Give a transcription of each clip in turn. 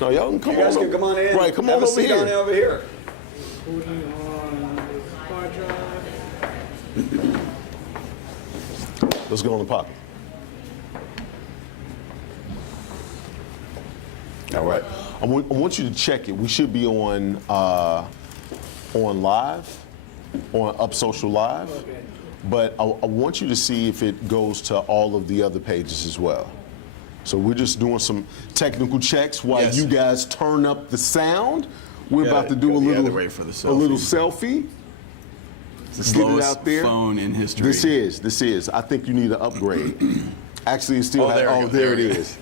No, y'all can come You guys on. can come on in. Right, come Have on a over seat down here. over here. Recording on hard drive. Let's go on the pocket. All right. I want you to check it. We should be on live, on Up Social Live. Okay. But I want you to see if it goes to all of the other pages as well. So we're just doing some technical checks while Yes. you guys turn up the sound. We're Gotta about to do go a the little other way for the a little selfie. It's the Get it slowest out there. phone in history. This is. I think you need an upgrade. Actually, it's still. Oh, there we go. There it There we go. is.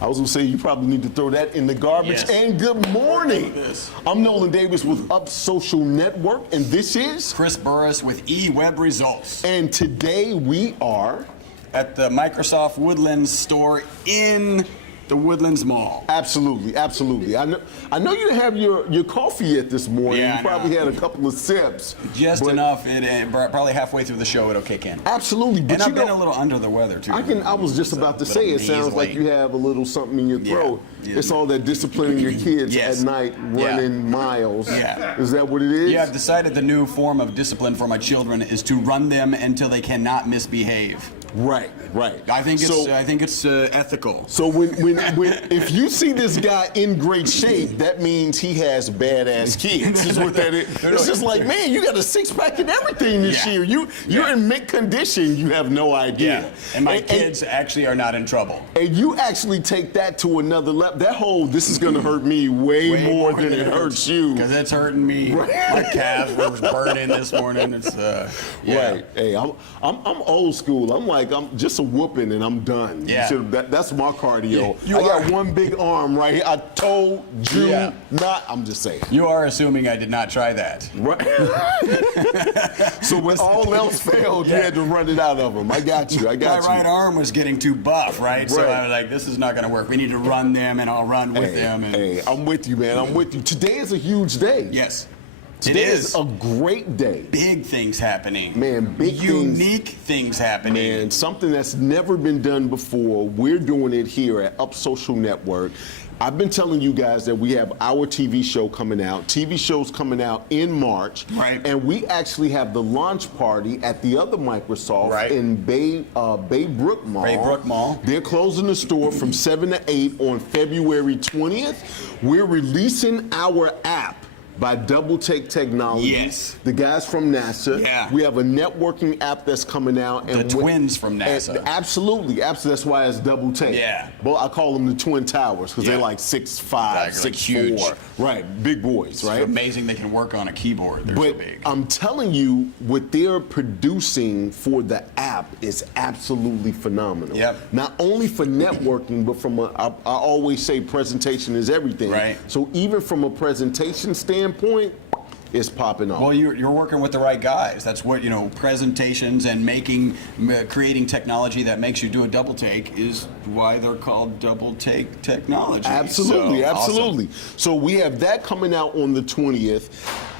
I was gonna say you probably need to throw that in the garbage. Yes. And good morning. This. I'm Nolan Davis with Up Social Network, and this is. Chris Burris with eWeb Results And today we are. at the Microsoft Woodlands store in the Woodlands Mall. Absolutely, absolutely. I know you didn't have your coffee yet this morning. Yeah, You I know. probably had a couple of sips. Just but- enough. Probably halfway through the show, it'll kick in. Absolutely, but And you I've been know, a little under the weather too. I was just about to say, it sounds like you have a little something in your Yeah. throat. Yeah. It's all that disciplining your kids Yes. at night, Yeah. running miles. Yeah. Is that what it is? Yeah, I've decided the new form of discipline for my children is to run them until they cannot misbehave. Right, right. I think So- it's ethical. So when if you see this guy in great shape, that means he has badass kids. Is what that is. It's just like, man, you got a six pack and everything this Yeah. year. You're Yeah. in mint condition. You have no idea. Yeah, and my kids actually are not in trouble. And you actually take that to another level. That whole this is going to hurt me way more than it hurts you. Because it's hurting me. My calves were burning this morning. It's yeah. Right. Hey, I'm old school. I'm just a whooping and I'm done. Yeah. That's my cardio. You I got are. one big arm right here. I told you Yeah. not. I'm just saying. You are assuming I did not try that. Right. So when all else failed, you Yeah. had to run it out of him. I got you. I My got you. right arm was getting too buff, right? So Right. I was like, this is not going to work. We need to run them, and I'll run with them. And Hey, I'm with you, man. I'm with you. Today is a huge day. yes, Today it is. a great day. Big things happening. Man, big things. Unique things happening. Man, something that's never been done before. We're doing it here at Up Social Network. I've been telling you guys that we have our TV show coming out. TV show's coming out in March. Right. And we actually have the launch party at the other Microsoft Right. in Baybrook Mall. Baybrook Mall. They're closing the store from 7 to 8 on February 20th. We're releasing our app by Double Take Technology. Yes. The guys from NASA. Yeah. We have a networking app that's coming out. The twins from NASA. Absolutely. That's why it's Double Take. Yeah. Well, I call them the Twin Towers because Yeah. they're like 6'5", Like 6'4". huge. Right, big boys, It's right? amazing they can work on a keyboard. They're so But big. I'm telling you, what they're producing for the app is absolutely phenomenal. Yep. Not only for networking, but I always say presentation is everything. Right. So even from a presentation standpoint, it's popping off. Well, you're working with the right guys. That's what, presentations and creating technology that makes you do a double take is why they're called double take technology. Absolutely, So, awesome. absolutely. So we have that coming out on the 20th,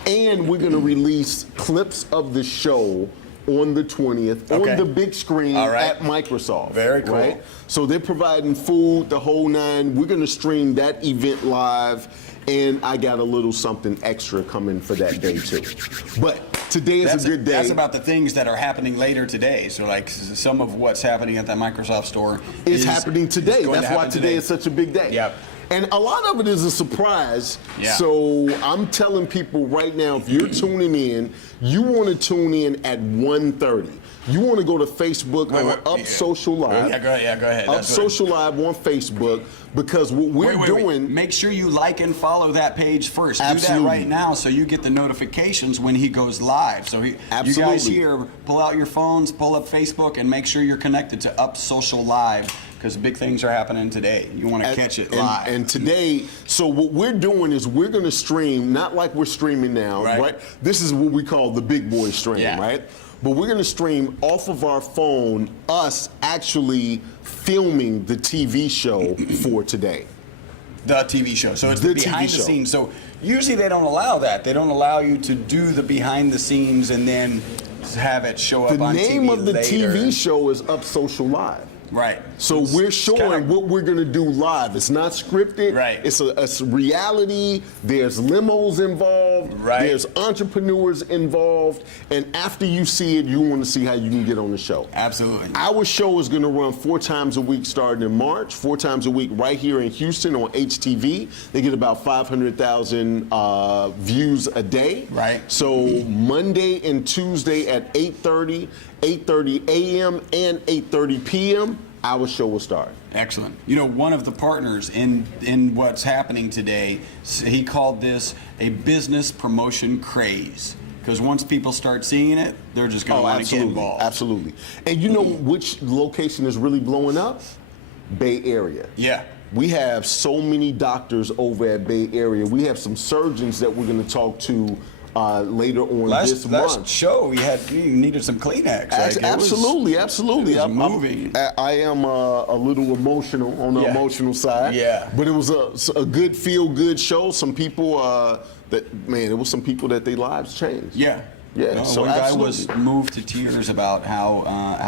and we're going to release clips of the show on the 20th Okay. on the big screen All right. at Microsoft. Very cool. Right? So they're providing food, the whole nine. We're going to stream that event live, and I got a little something extra coming for that day too. But today is a good day. That's about the things that are happening later today. So, like some of what's happening at the Microsoft store It's happening today. is going to That's why happen today is such a big day. Yep. And a lot of it is a surprise. Yeah. So I'm telling people right now, if you're tuning in, you want to tune in at 1:30. You want to go to Facebook Wait, on wait, Up yeah. Social Live. Yeah, go ahead. Up That's what- Social Live on Facebook, because what we're Wait. doing. Make sure you like and follow that page first. Absolutely. Do that right now so you get the notifications when he goes live. So you guys Absolutely. here, pull out your phones, pull up Facebook, and make sure you're connected to Up Social Live because big things are happening today. You want to catch it live. And today, so what we're doing is we're going to stream, not like we're streaming now, Right. right? This is what we call the big boy stream, Yeah. right? But we're going to stream off of our phone, us actually filming the TV show for today. The TV show. So it's The the TV behind the show. scenes. So usually they don't allow that. They don't allow you to do the behind the scenes and then have it show up The on name TV of the later. TV show is Up Social Live. Right. So It's- we're it's showing kinda- what we're going to do live. It's not scripted. Right. It's reality. There's limos involved. Right. There's entrepreneurs involved. And after you see it, you want to see how you can get on the show. Absolutely. Our show is going to run 4 times a week starting in March, 4 times a week right here in Houston on HTV. They get about 500,000 views a day. Right. So Monday and Tuesday at 8:30 a.m. and 8:30 p.m., our show will start. Excellent. You know, one of the partners in what's happening today, he called this a business promotion craze. Because once people start seeing it, they're just going to want to get involved. Absolutely. And you know which location is really blowing up? Bay Area. Yeah. We have so many doctors over at Bay Area. We have some surgeons that we're going to talk to later on this Last month. show, you needed some Kleenex. Like, Absolutely. it was moving. I am a little emotional on the Yeah. emotional side. Yeah. But it was a good feel-good show. Some people it was some people that their lives changed. Yeah. Yeah, No, so one guy absolutely. was moved to tears about how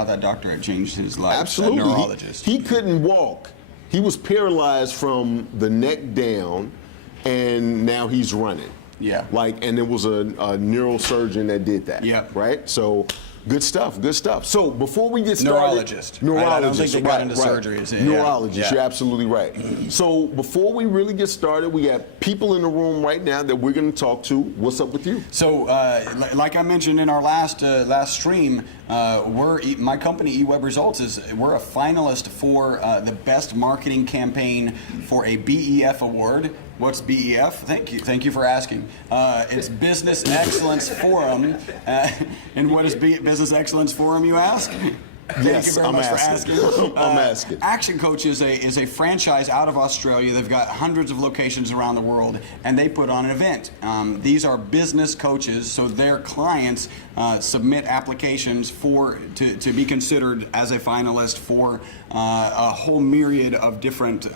that doctor had changed his life. Absolutely. A neurologist. He couldn't walk. He was paralyzed from the neck down, and now he's running. Yeah. And it was a neurosurgeon that did that. Yeah. Right? So good stuff, good stuff. So before we get started. Neurologist. I don't think they got into surgery. Yeah. Neurologist, Yeah. you're absolutely right. So before we really get started, we got people in the room right now that we're going to talk to. What's up with you? So, like I mentioned in our last stream, my company eWeb Results we're a finalist for the best marketing campaign for a BEF award. What's BEF? Thank you for asking. It's Business Excellence Forum, and what is Business Excellence Forum? You ask. Thank you very much for asking. I'm asking. Action Coach is a franchise out of Australia. They've got hundreds of locations around the world, and they put on an event. These are business coaches, so their clients submit applications to be considered as a finalist for a whole myriad of different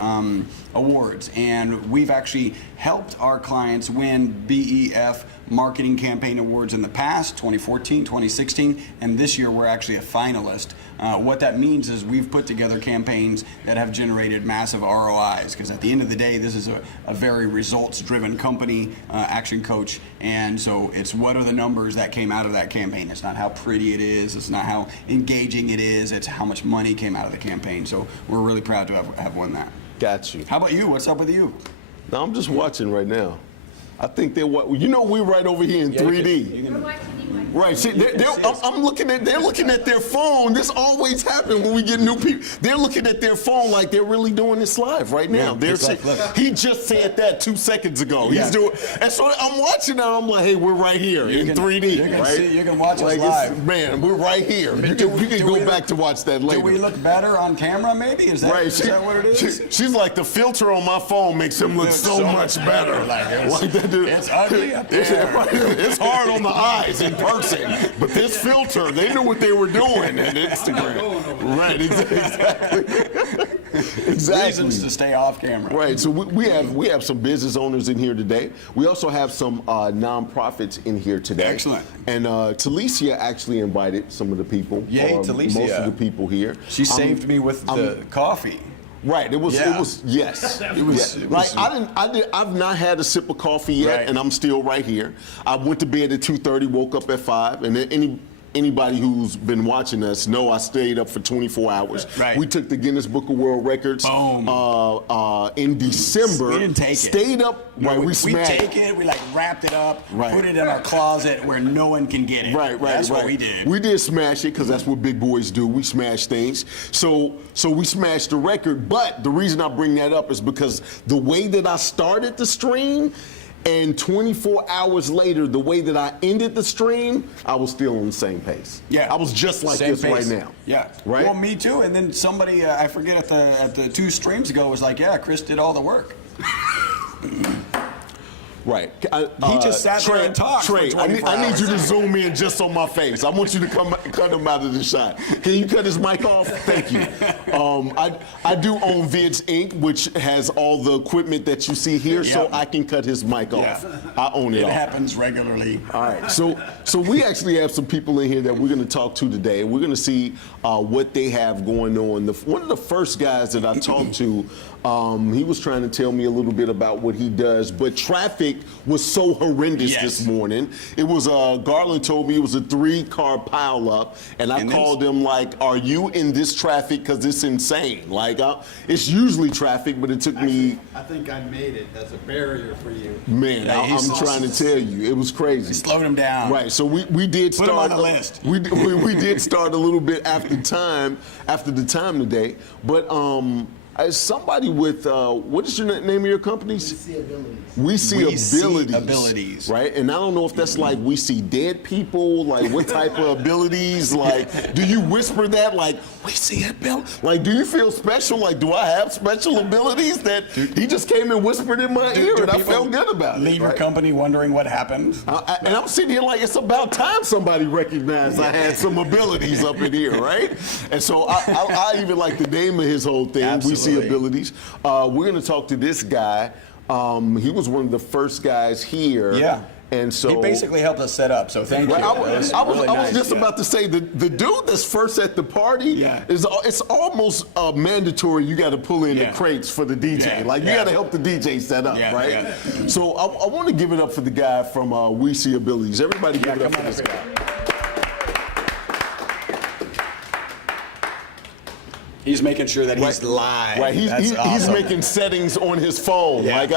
awards. And we've actually helped our clients win BEF marketing campaign awards in the past, 2014, 2016, and this year we're actually a finalist. What that means is we've put together campaigns that have generated massive ROIs, because at the end of the day, this is a very results-driven company, Action Coach, and so it's what are the numbers that came out of that campaign. It's not how pretty it is, it's not how engaging it is, it's how much money came out of the campaign. So we're really proud to have won that. Got you. How about you? What's up with you? No, I'm just watching right now. I think we're right over here in 3D. Right. See, I'm looking at. They're looking at their phone. This always happens when we get new people. They're looking at their phone like they're really doing this live right now. He just said that 2 seconds ago. Yeah. He's doing. And so I'm watching now. I'm like, hey, we're right here in 3D. You can watch us like live. Man, we're right here. You can go back to watch that later. Do we look better on camera? Maybe is that, Right. is that what it is? She's like, the filter on my phone makes him look so much better. It's ugly up there. It's hard on the eyes in person, but this filter, they knew what they were doing in Instagram. Right, exactly. Reasons to stay off camera. Right, so we have some business owners in here today. We also have some nonprofits in here today. Excellent. And Talicia actually invited some of the people. Yay, Talicia. Most of the people here. She saved me with the coffee. Right. It was. Yeah. It was. Yes. It was- Yeah. it was- I've not had a sip of coffee yet, Right. and I'm still right here. I went to bed at 2:30, woke up at 5, and then anybody who's been watching us know I stayed up for 24 hours. Right. We took the Guinness Book of World Records in December. We didn't take it. Stayed up. No, right. we smashed. take it, we wrapped it up, Right. put it in our closet where no one can get it. Right. That's what we did. We did smash it because that's what big boys do. We smash things. So we smashed the record. But the reason I bring that up is because the way that I started the stream, and 24 hours later, the way that I ended the stream, I was still on the same pace. Yeah, I was just like same this pace. right now. Yeah, right. Well, me too. And then somebody, I forget at the 2 streams ago, was like, "Yeah, Chris did all the work." Right. He just sat there and talked for Trey, 24 I need hours. you to zoom in just on my face. I want you to cut him out of the shot. Can you cut his mic off? Thank you. I do own Vids Inc., which has all the equipment that you see here, so I can cut his mic off. I own it all. It happens regularly. All right. So we actually have some people in here that we're going to talk to today. We're going to see what they have going on. One of the first guys that I talked to, he was trying to tell me a little bit about what he does, but traffic was so horrendous this morning. It was Garland told me it was a 3-car pileup, and I called him like, "Are you in this traffic? Because it's insane. Like it's usually traffic, but it took me." I think I made it. That's a barrier for you. Man, I'm trying to tell you, it was crazy. Slowed him down. Right. So we did Put start him on the list. We did start a little bit after the time today, but as somebody with what is your name of your companies? We see abilities. Right? And I don't know if that's like we see dead people, like what type of abilities? Like, do you whisper that like we see ability? Like, do you feel special? Like, do I have special abilities that he just came and whispered in my ear and I felt good about it? Leave your company wondering what happened. And I'm sitting here like it's about time somebody recognized I had some abilities up in here, right? And so I even like the name of his whole thing. Absolutely. We see abilities. We're going to talk to this guy. He was one of the first guys here. Yeah. And so he basically helped us set up, so thank you. I was Really nice, just about to say the dude that's first at the party it's almost mandatory. You got to pull in the crates for the DJ. Like you got to help the DJ set up, right? Yeah. So I want to give it up for the guy from We See Abilities. Everybody, give it up for this guy. He's making sure that he's live. Right, he's making settings on his phone. Yeah. Like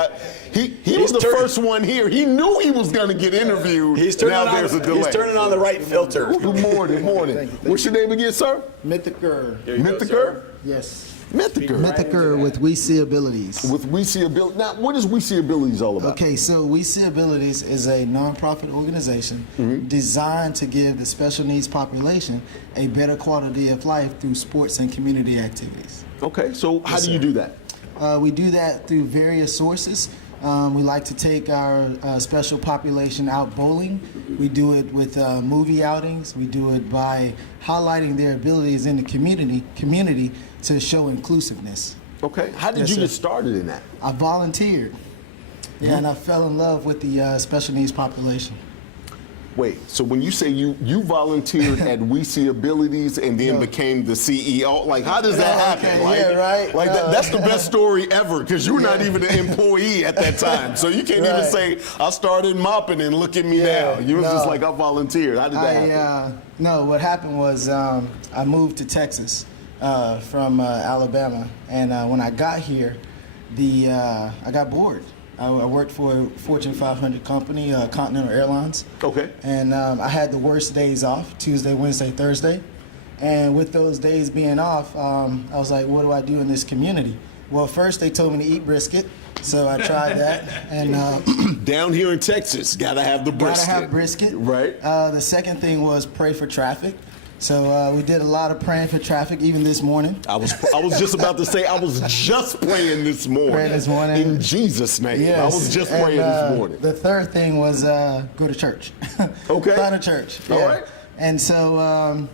he was the first one here. He knew he was going to get interviewed. He's turning on the right filter. Good morning. What's your name again, sir? Mythiker. Mythiker? Yes. Mythiker with We See Abilities. With We See Abilities. Now, what is We See Abilities all about? Okay, so We See Abilities is a nonprofit organization designed to give the special needs population a better quality of life through sports and community activities. Okay, so how do you do that? We do that through various sources. We like to take our special population out bowling. We do it with movie outings. We do it by highlighting their abilities in the community to show inclusiveness. Okay. How did you get started in that? I volunteered. Yeah, and I fell in love with the special needs population. Wait, so when you say you volunteered at We See Abilities and then became the CEO, like how does that happen? Okay, like, yeah, right. Like that's the best story ever because you're not even an employee at that time, so you can't even say I started mopping and look at me now. You was just like I volunteered. How did that happen? No, what happened was I moved to Texas from Alabama, and when I got here, I got bored. I worked for a Fortune 500 company, Continental Airlines. Okay. And I had the worst days off, Tuesday, Wednesday, Thursday. And with those days being off, I was like, what do I do in this community? Well, first they told me to eat brisket, so I tried that. And down here in Texas, gotta have the brisket. Gotta have brisket. Right. The second thing was pray for traffic. So we did a lot of praying for traffic, even this morning. I was just about to say I was just praying this morning. Praying this morning. In Jesus' name. Yes. I was just praying this morning. The third thing was go to church. Okay. Find a church. All right. And so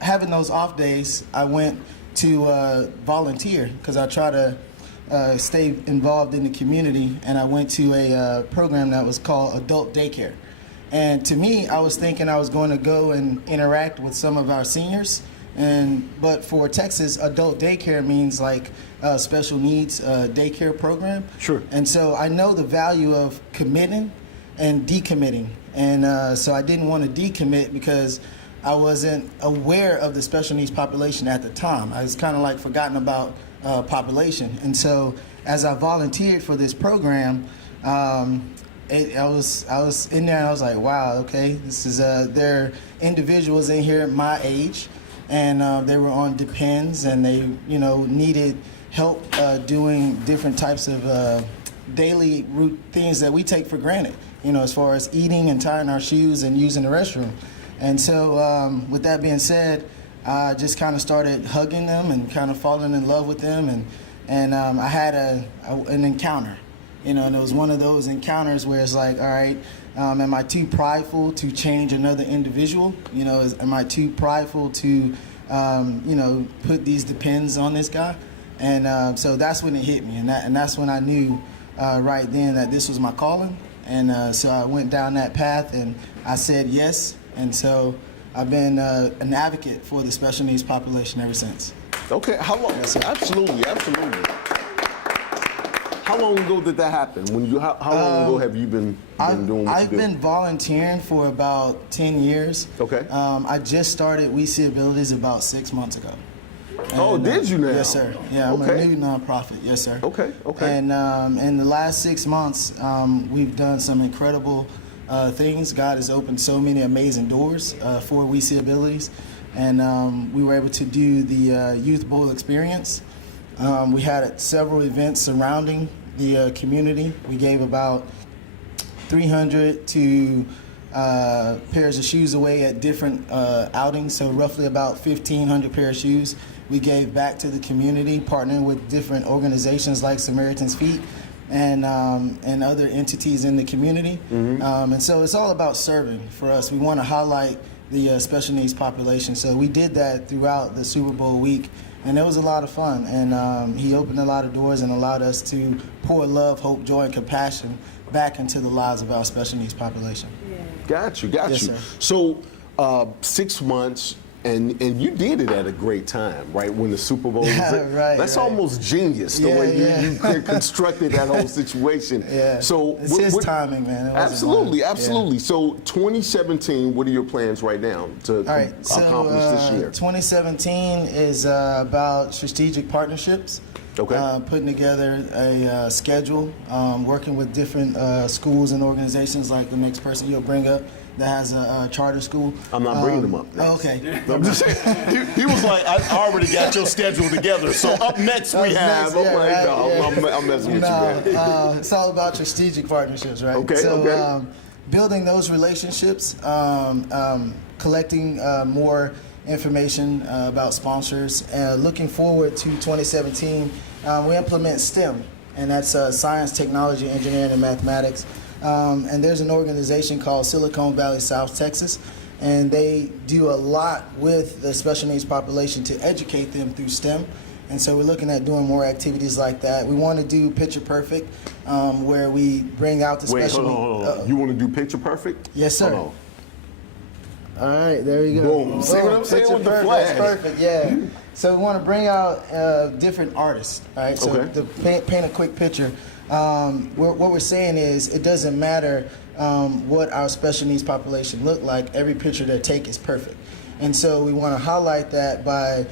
having those off days, I went to volunteer because I try to stay involved in the community, and I went to a program that was called Adult Daycare. And to me, I was thinking I was going to go and interact with some of our seniors, but for Texas, adult daycare means like special needs daycare program. Sure. And so I know the value of committing and decommitting, and so I didn't want to decommit because I wasn't aware of the special needs population at the time. I was kind of like forgotten about population, and so as I volunteered for this program. I was in there and I was like, wow, okay, this is there are individuals in here my age, and they were on Depends, and they needed help doing different types of daily things that we take for granted, as far as eating and tying our shoes and using the restroom. And so with that being said, I just kind of started hugging them and kind of falling in love with them, and I had an encounter. And it was one of those encounters where it's like, all right, am I too prideful to change another individual? Am I too prideful to, put these depends on this guy? And so that's when it hit me, and that's when I knew right then that this was my calling. And so I went down that path, and I said yes. And so I've been an advocate for the special needs population ever since. Okay, how long? Absolutely. How long ago did that happen? How long ago have you been doing what I've you do? been volunteering for about 10 years. Okay. I just started We See Abilities about 6 months ago. Oh, did you now? Yes, sir. Yeah, I'm Okay. a new nonprofit. Yes, sir. Okay. And in the last 6 months, we've done some incredible things. God has opened so many amazing doors for We See Abilities. And we were able to do the Youth Bowl experience. We had several events surrounding the community. We gave about 300 to pairs of shoes away at different outings, so roughly about 1,500 pair of shoes. We gave back to the community, partnering with different organizations like Samaritan's Feet and other entities in the community. And so it's all about serving for us. We want to highlight the special needs population. So we did that throughout the Super Bowl week, and it was a lot of fun. And he opened a lot of doors and allowed us to pour love, hope, joy, and compassion back into the lives of our special needs population. Got you. Yes, sir. So 6 months, and you did it at a great time, right? When the Super Bowl was Right, That's right. almost genius, the way you constructed that whole situation. Yeah. So It's his timing, man. It wasn't mine. Absolutely. So 2017, what are your plans right now to accomplish this year? 2017 is about strategic partnerships. Okay. Putting together a schedule, working with different schools and organizations like the next person you'll bring up that has a charter school. I'm not bringing them up. Oh, okay. I'm just saying, he was like, I already got your schedule together. So up next we have. Next, I'm messing with you, man. It's all about strategic partnerships, right? Okay, so, okay. Building those relationships, collecting more information about sponsors. Looking forward to 2017, we implement STEM, and that's science, technology, engineering, and mathematics. And there's an organization called Silicon Valley South Texas, and they do a lot with the special needs population to educate them through STEM. And so we're looking at doing more activities like that. We want to do Picture Perfect, where we bring out the special needs. Hold on. You want to do Picture Perfect? Yes, sir. Hold All right, there you go. Boom. See what I'm saying Picture with the perfect. flag? That's perfect, yeah. So we want to bring out different artists, all right? So Okay. to paint a quick picture, what we're saying is it doesn't matter what our special needs population look like. Every picture they take is perfect. And so we want to highlight that by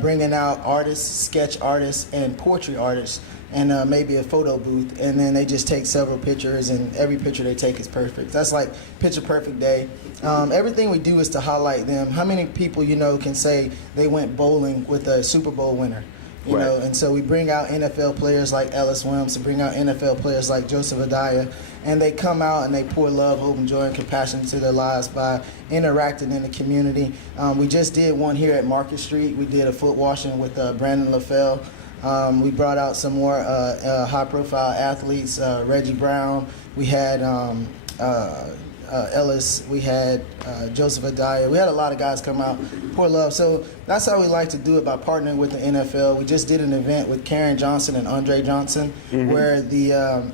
bringing out artists, sketch artists, and poetry artists, and maybe a photo booth, and then they just take several pictures, and every picture they take is perfect. That's like Picture Perfect Day. Everything we do is to highlight them. How many people can say they went bowling with a Super Bowl winner? You Right. know, and so we bring out NFL players like Ellis Williams, and bring out NFL players like Joseph Adaya, and they come out and they pour love, hope, and joy and compassion to their lives by interacting in the community. We just did one here at Market Street. We did a foot washing with Brandon LaFell. We brought out some more high-profile athletes, Reggie Brown. We had Ellis. We had Joseph Adaya. We had a lot of guys come out, pour love. So that's how we like to do it, by partnering with the NFL. We just did an event with Karen Johnson and Andre Johnson, where the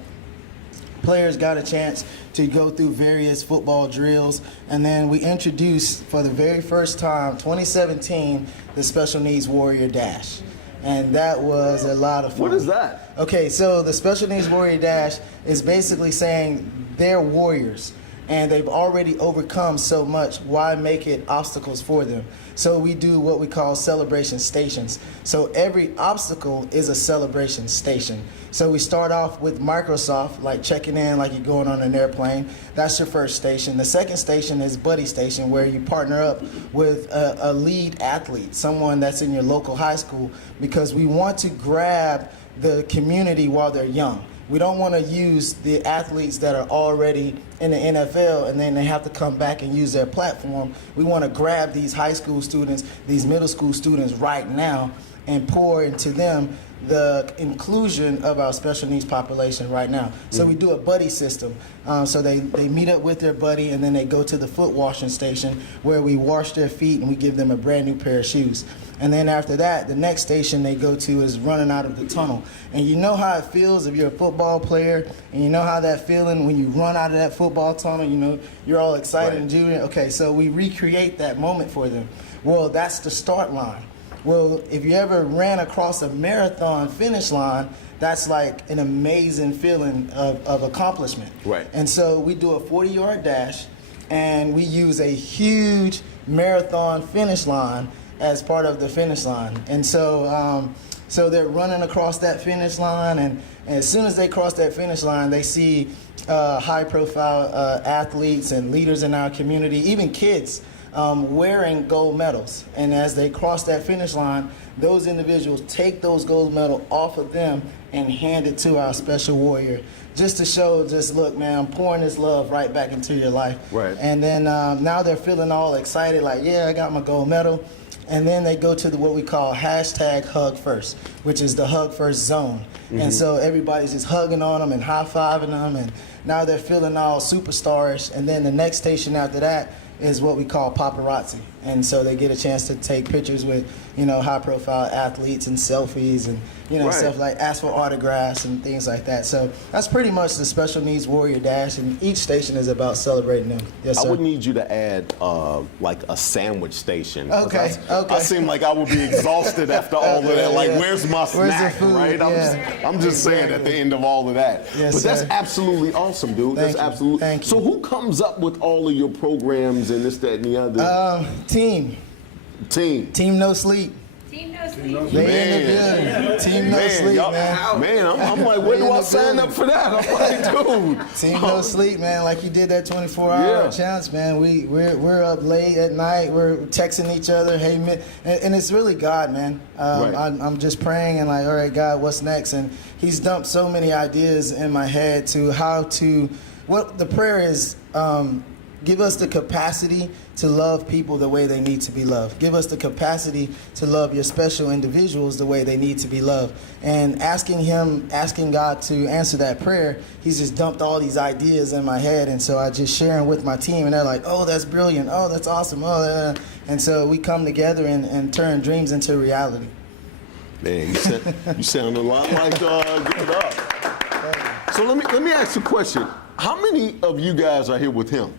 players got a chance to go through various football drills, and then we introduced for the very first time, 2017, the Special Needs Warrior Dash. And that was a lot of fun. What is that? Okay, so the Special Needs Warrior Dash is basically saying they're warriors and they've already overcome so much. Why make it obstacles for them? So we do what we call celebration stations. So every obstacle is a celebration station. So we start off with Microsoft, like checking in like you're going on an airplane. That's your first station. The second station is Buddy Station, where you partner up with a lead athlete, someone that's in your local high school, because we want to grab the community while they're young. We don't want to use the athletes that are already in the NFL and then they have to come back and use their platform. We want to grab these high school students, these middle school students right now, and pour into them the inclusion of our special needs population right now. So we do a buddy system. So they meet up with their buddy, and then they go to the foot washing station where we wash their feet and we give them a brand new pair of shoes. And then after that, the next station they go to is running out of the tunnel. And you know how it feels if you're a football player, and you know how that feeling when you run out of that football tunnel, you know, you're all excited and jubilant. Okay, so we recreate that moment for them. Well, that's the start line. Well, if you ever ran across a marathon finish line, that's like an amazing feeling of accomplishment. Right. And so we do a 40-yard dash, and we use a huge marathon finish line as part of the finish line. And so so they're running across that finish line, and as soon as they cross that finish line, they see high-profile athletes and leaders in our community, even kids, wearing gold medals. And as they cross that finish line, those individuals take those gold medals off of them and hand it to our special warrior, just to show, just look, man, I'm pouring this love right back into your life. Right. And then now they're feeling all excited, like, yeah, I got my gold medal. And then they go to what we call #Hug First, which is the Hug First zone. And so everybody's just hugging on them and high-fiving them, and now they're feeling all superstarish. And then the next station after that is what we call paparazzi. And so they get a chance to take pictures with, you know, high-profile athletes and selfies and, you know, stuff like ask for autographs and things like that. So that's pretty much the Special Needs Warrior Dash, and each station is about celebrating them. Yes, sir. I would need you to add like a sandwich station. Okay, okay. I seem like I would be exhausted after all of that. Like, where's my Where's the snack, food? right? I'm just saying at the end of all of that. Yes, but that's sir. absolutely awesome, dude. Thank That's you. absolutely. Thank you. So who comes up with all of your programs and this, that, and the other? Team No Sleep. Team No Sleep. They in the building. Team No Sleep, y'all- man. I'm like, where do I sign up for that? I'm like, dude. Team No Sleep, man. Like you did that 24-hour challenge, man. We're up late at night. We're texting each other, hey, man. And it's really God, man. Right. I'm just praying and like, all right, God, what's next? And He's dumped so many ideas in my head to how to. What the prayer is. Give us the capacity to love people the way they need to be loved. Give us the capacity to love your special individuals the way they need to be loved. And asking God to answer that prayer, He's just dumped all these ideas in my head. And so I just share them with my team, and they're like, oh, that's brilliant. Oh, that's awesome. Oh, and so we come together and turn dreams into reality. Man, you sound a lot like Give It Up. So let me ask you a question. How many of you guys are here with him?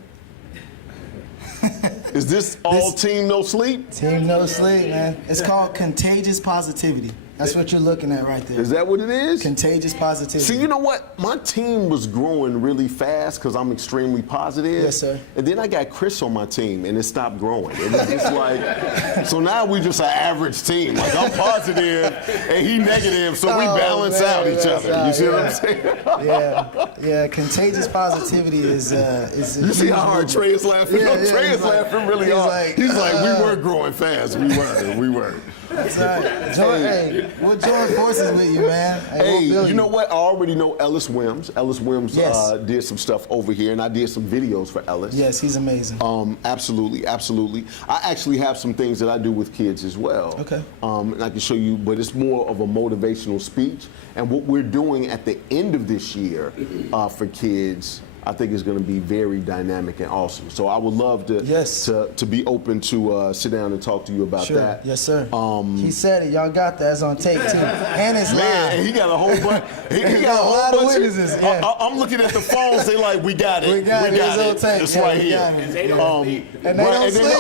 Is this all Team No Sleep? Team No Sleep, man. It's called contagious positivity. That's what you're looking at right there. Is that what it is? Contagious positivity. See, you know what? My team was growing really fast because I'm extremely positive. Yes, sir. And then I got Chris on my team, and it stopped growing. It was just like, so now we just an average team. Like, I'm positive, and he negative, so we balance out each other. You see what I'm saying? Yeah. Contagious positivity is You see how hard Trey is laughing? Trey is laughing really hard. He's like, we were growing fast. We were. That's right. We'll join forces with you, man. Hey, you know what? I already know Ellis Wims. Ellis Wims did some stuff over here, and I did some videos for Ellis. Yes, he's amazing. Absolutely. I actually have some things that I do with kids as well. Okay. And I can show you, but it's more of a motivational speech. And what we're doing at the end of this year for kids, I think is going to be very dynamic and awesome. So I would love to be open to sit down and talk to you about that. Yes, sir. He said it. Y'all got that. It's on tape too, and it's live. Man, he got a whole bunch. He got a whole lot of bunch witnesses. I'm looking at the phones. They like, we got it. We got it. It's on tape. It's Yeah, right we here. got it. And they don't sleep. And they don't sleep.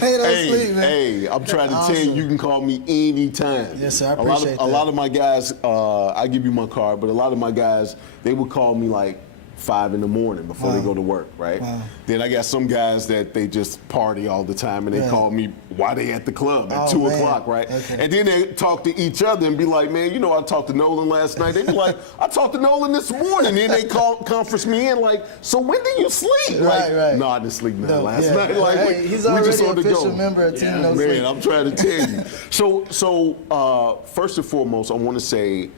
They don't sleep, man. Hey, I'm trying to tell you can call me anytime. Yes, sir. I appreciate that. A lot of my guys, I give you my card, but a lot of my guys, they would call me like 5 in the morning before they go to work, right? Wow. Then I got some guys that they just party all the time, and they call me while they at the club at 2 o'clock, right? Okay. And then they talk to each other and be like, man, you know, I talked to Nolan last night. They be like, I talked to Nolan this morning. Then they conference me in like, so when did you sleep? Right. No, I didn't sleep last night. Like, Hey, he's we already just an on the official go. member of Team No Sleep. Man, I'm trying to tell you. So first and foremost, I want to say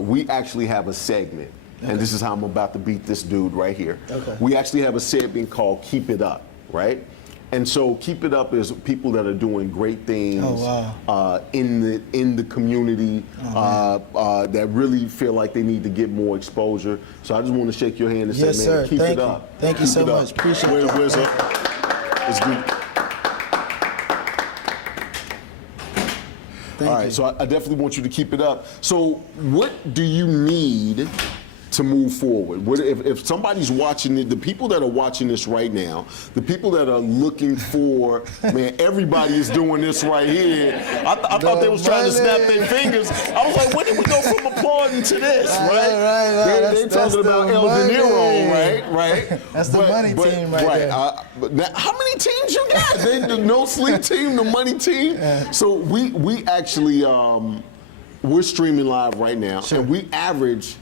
we actually have a segment. And this is how I'm about to beat this dude right here. Okay. We actually have a segment called Keep It Up, right? And so keep it up as people that are doing great things in the community that really feel like they need to get more exposure. So I just want to shake your hand and say, man, keep it up. Thank you so much. Appreciate it. Where's up? It's good. All right, so I definitely want you to keep it up. So what do you need to move forward? If somebody's watching it, the people that are watching this right now, the people that are looking for, man, everybody is doing this right here. I thought they was trying to snap their fingers. I was like, when did we go from applauding to this, right? They talking about El De Niro, right? That's the money team right there. Now, how many teams you got? The no sleep team, the money team. So we actually we're streaming live right now, and we average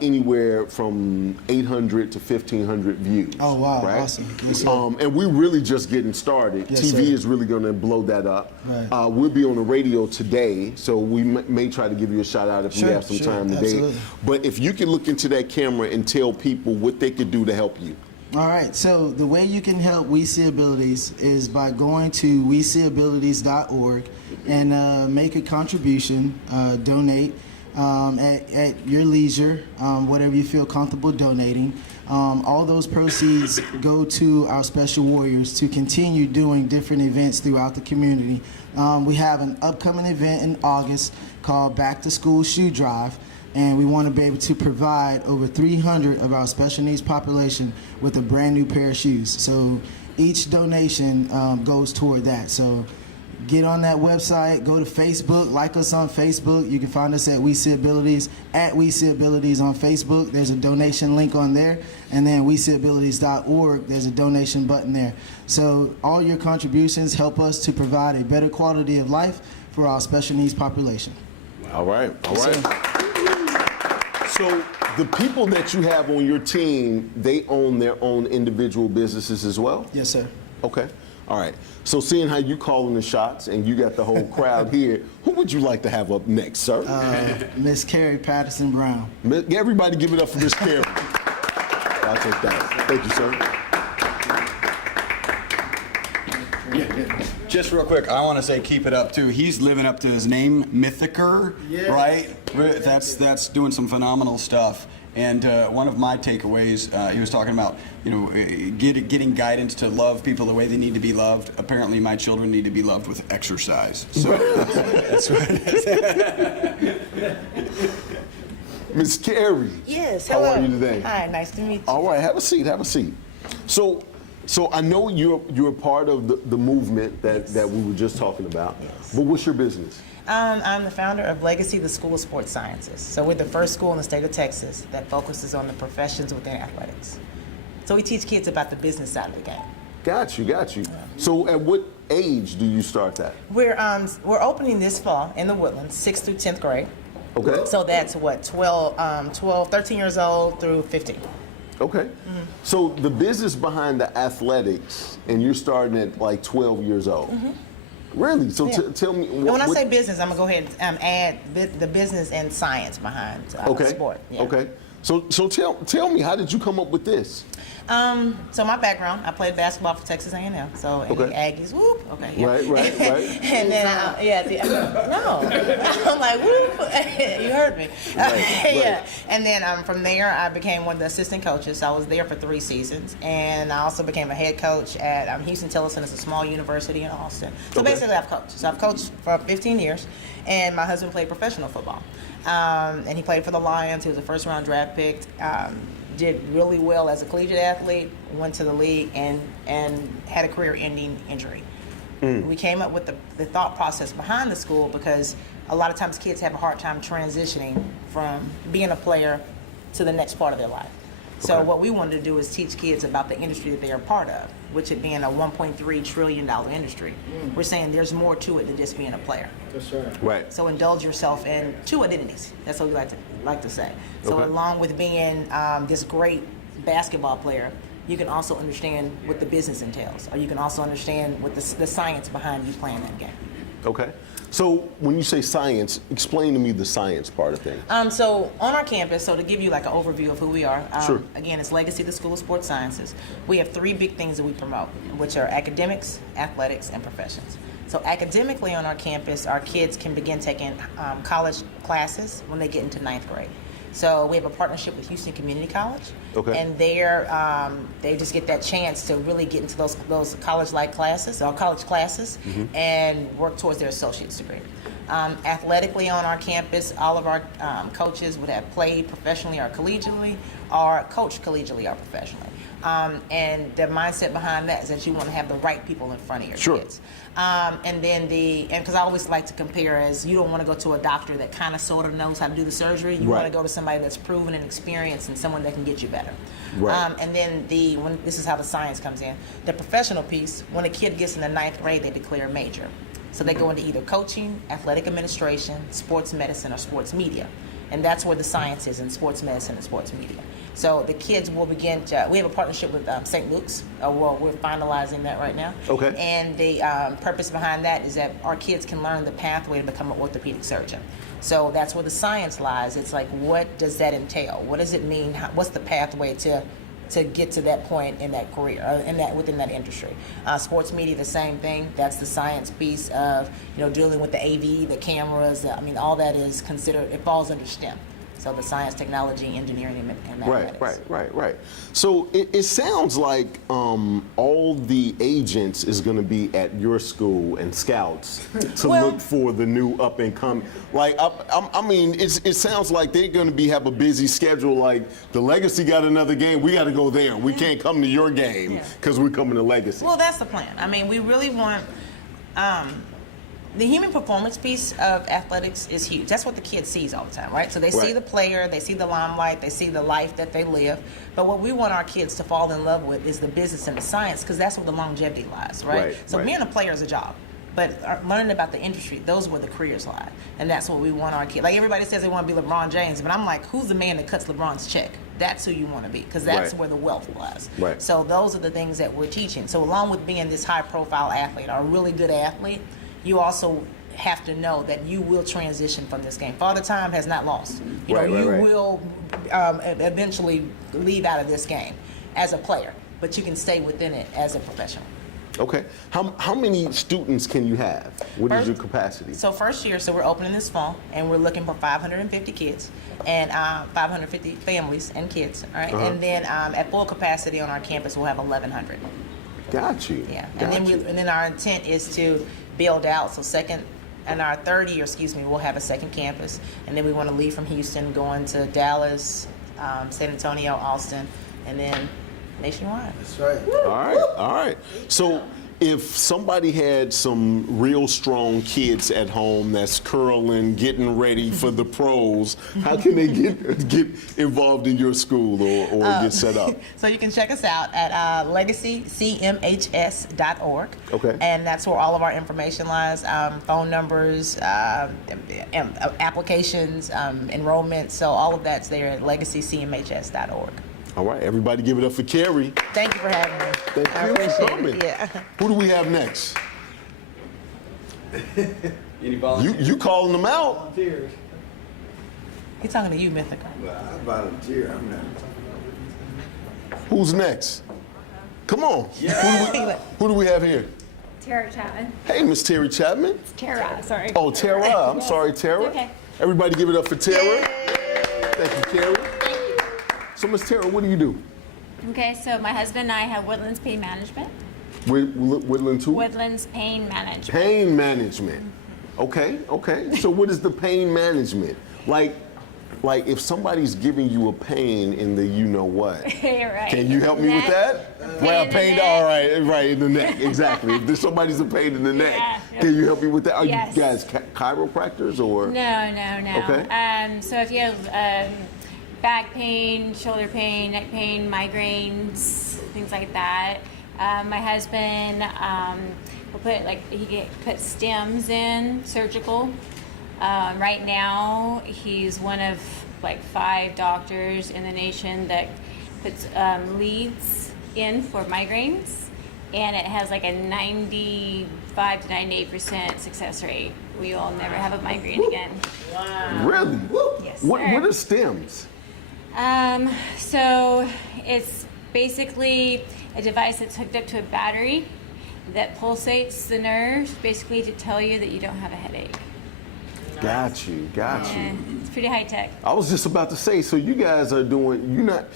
anywhere from 800 to 1,500 views. Oh, wow, right? awesome. Yes, And we're really just getting started. Yes, TV sir. is really going to blow that up. Right. We'll be on the radio today, so we may try to give you a shout out if we have some time today. Absolutely. But if you can look into that camera and tell people what they could do to help you. All right, so the way you can help We See Abilities is by going to weseeabilities.org and make a contribution, donate. At your leisure, whatever you feel comfortable donating. All those proceeds go to our Special Warriors to continue doing different events throughout the community. We have an upcoming event in August called Back to School Shoe Drive, and we want to be able to provide over 300 of our special needs population with a brand new pair of shoes. So each donation goes toward that. So get on that website, go to Facebook, like us on Facebook. You can find us at We See Abilities, at We See Abilities on Facebook. There's a donation link on there. And then weseeabilities.org, there's a donation button there. So all your contributions help us to provide a better quality of life for our special needs population. All right. So the people that you have on your team, they own their own individual businesses as well? Yes, sir. Okay. All right. So seeing how you calling the shots and you got the whole crowd here, who would you like to have up next, sir? Miss Carrie Patterson Brown. Everybody give it up for Miss Carrie. I'll take that. Thank you, sir. Just real quick, I want to say keep it up too. He's living up to his name, Mythiker, right? That's doing some phenomenal stuff. And one of my takeaways, he was talking about, getting guidance to love people the way they need to be loved. Apparently, my children need to be loved with exercise. So that's right. Miss Carrie. Yes. How Hello. are you today? Hi. Nice to meet you. All right. Have a seat. So I know you're part of the movement that we were just talking about. Yes. But what's your business? I'm the founder of Legacy, the School of Sports Sciences. So we're the first school in the state of Texas that focuses on the professions within athletics. So we teach kids about the business side of the game. Got you. So at what age do you start that? We're opening this fall in the Woodlands, 6th through 10th grade. Okay. So that's what, 13 years old through 15. Okay. Mm-hmm. So the business behind the athletics, and you're starting at like 12 years old. Mm-hmm. Really? So Yeah. tell me. And when I say business, I'm going to go ahead and add the business and science behind sport. Yeah. Okay. So tell me, how did you come up with this? So my background, I played basketball for Texas A&M. So any Aggies, whoop. Okay. Yeah. Right. And then I'm like, whoop. You heard me. Right. Yeah. And then from there, I became one of the assistant coaches. So I was there for 3 seasons, and I also became a head coach at Houston Tillotson. It's a small university in Austin. So basically, I've coached. So I've coached for 15 years, and my husband played professional football. And he played for the Lions. He was a first-round draft pick. Did really well as a collegiate athlete, went to the league, and had a career-ending injury. We came up with the thought process behind the school because a lot of times kids have a hard time transitioning from being a player to the next part of their life. So what we wanted to do is teach kids about the industry that they are part of, which it being a $1.3 trillion industry. We're saying there's more to it than just being a player. That's right. Right. So indulge yourself in 2 identities. That's what we like to say. So along with being this great basketball player, you can also understand what the business entails, or you can also understand what the science behind you playing that game. Okay. So when you say science, explain to me the science part of things. So on our campus, so to give you like an overview of who we are, Sure. Again, it's Legacy, the School of Sports Sciences. We have three big things that we promote, which are academics, athletics, and professions. So academically on our campus, our kids can begin taking college classes when they get into ninth grade. So we have a partnership with Houston Community College, Okay. and they just get that chance to really get into those college-like classes or college classes and work towards their associate's degree. Athletically on our campus, all of our coaches would have played professionally or collegiately, or coached collegially or professionally. And the mindset behind that is that you want to have the right people in front of your Sure. kids. And then because I always like to compare, as you don't want to go to a doctor that kind of sort of knows how to do the surgery. You Right. want to go to somebody that's proven and experienced and someone that can get you better. Right. And then when this is how the science comes in, the professional piece, when a kid gets in the ninth grade, they declare a major. So they go into either coaching, athletic administration, sports medicine, or sports media. And that's where the science is in sports medicine and sports media. So the kids will begin to, we have a partnership with St. Luke's. Well, we're finalizing that right now. Okay. And the purpose behind that is that our kids can learn the pathway to become an orthopedic surgeon. So that's where the science lies. It's like, what does that entail? What does it mean? What's the pathway to get to that point in that career, within that industry? Sports media, the same thing. That's the science piece of dealing with the AV, the cameras. All that is considered. It falls under STEM. So the science, technology, engineering, and mathematics. Right. So it sounds like all the agents is going to be at your school and scouts to look for the new up and coming. Like it sounds like they're going to have a busy schedule. Like the Legacy got another game, we got to go there. We can't come to your game because we're coming to Legacy. Well, that's the plan. We really want. The human performance piece of athletics is huge. That's what the kid sees all the time, right? So they see the player, they see the limelight, they see the life that they live. But what we want our kids to fall in love with is the business and the science, because that's where the longevity lies, right? So being a player is a job. But learning about the industry, those where the careers lie. And that's what we want our kids. Like everybody says they want to be LeBron James, but I'm like, who's the man that cuts LeBron's check? That's who you want to be, because that's where the wealth lies. Right. So those are the things that we're teaching. So along with being this high-profile athlete, or a really good athlete, you also have to know that you will transition from this game. Father Time has not lost. You will eventually leave out of this game as a player, but you can stay within it as a professional. Okay. How many students can you have? What is your capacity? So first year, we're opening this fall, and we're looking for 550 kids and 550 families and kids. All right. And then at full capacity on our campus, we'll have 1,100. Got you. Yeah. And then our intent is to build out. So our third year, we'll have a second campus, and then we want to leave from Houston, going to Dallas, San Antonio, Austin, and then nationwide. That's right. All right. So if somebody had some real strong kids at home that's curling, getting ready for the pros, how can they get involved in your school or get set up? So you can check us out at legacycmhs.org. Okay. And that's where all of our information lies, phone numbers, applications, enrollment. So all of that's there at legacycmhs.org. All right, everybody give it up for Carrie. Thank you for having me. Thank I you for appreciate coming. it. Yeah. Who do we have next? Any volunteers? You calling them out? Volunteers. He's talking to you, Mythica. Well, I volunteer. I'm not. Who's next? Come on. Who do we have here? Tara Chapman. Hey, Miss Terry Chapman. Tara, sorry. Oh, Tara. I'm sorry, Tara. It's okay. Everybody give it up for Tara. Thank you, Terry. So, Miss Tara, what do you do? Okay, so my husband and I have Woodlands Pain Management. Woodlands who? Woodlands Pain Management. Pain management. Okay. So what is the pain management? Like if somebody's giving you a pain in the you know what, Right. can you help me with that? Well, in the pain, neck. all right, in the neck, exactly. If there's somebody's a pain in the neck, Yeah. can you help me with that? Are Yes. you guys chiropractors or? No. Okay. So if you have back pain, shoulder pain, neck pain, migraines, things like that, my husband will put stems in, surgical. Right now, he's one of 5 doctors in the nation that puts leads in for migraines. and it has like a 95 to 98% success rate. We will never have a migraine again. Really? Yes, What sir. are stems? So it's basically a device that's hooked up to a battery that pulsates the nerves, basically to tell you that you don't have a headache. Got you. And it's pretty high tech. I was just about to say, so you guys are doing, I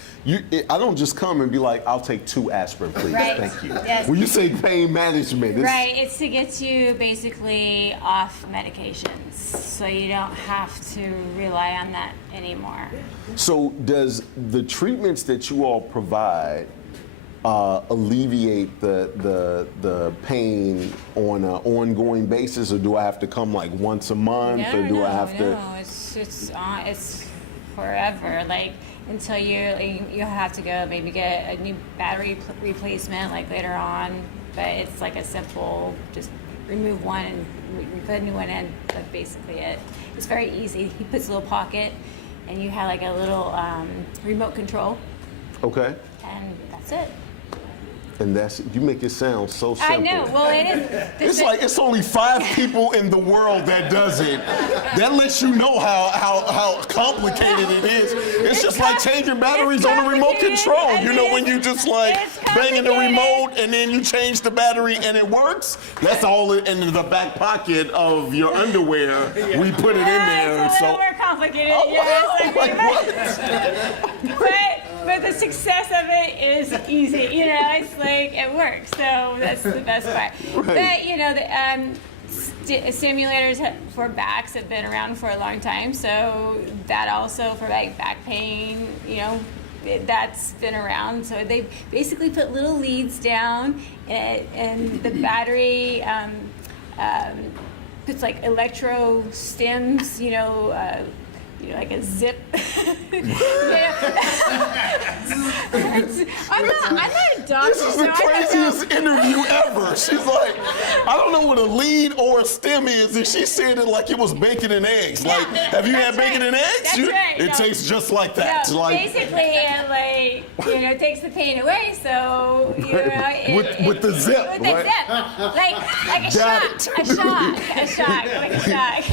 don't just come and be like, I'll take 2 aspirin, please. Right. Thank you. Yes. When you say pain management, Right, it's to get you basically off medications, so you don't have to rely on that anymore. So does the treatments that you all provide alleviate the pain on an ongoing basis, or do I have to come like once a month, or do I have to? No, it's forever. Like until you have to go maybe get a new battery replacement like later on. But it's like a simple, just remove one and put a new one in. That's basically it. It's very easy. He puts a little pocket, and you have like a little remote control, Okay. and that's it. And you make it sound so simple. I know. Well, it is. It's like it's only 5 people in the world that does it. That lets you know how complicated it is. It's just like changing batteries on a remote control. You know, when you just like banging the remote and then you change the battery and it works. That's all in the back pocket of your underwear. We put it in there. It's a So. little more complicated. Oh, Yes, wow. Like what? But the success of it is easy. You know, it's like it works. So that's the best part. Right. But you know, the stimulators for backs have been around for a long time. So that also for like back pain, you know, that's been around. So they basically put little leads down, and the battery puts like electro stems, like a zip. I'm not a doctor. This is the craziest interview ever. She's like, I don't know what a lead or a stem is, and she said it like it was bacon and eggs. Like, have you had bacon and eggs? That's right. It tastes just like that. No, Like, basically, it takes the pain away. So with the zip, with the right? zip, like a Got shock, like a shock.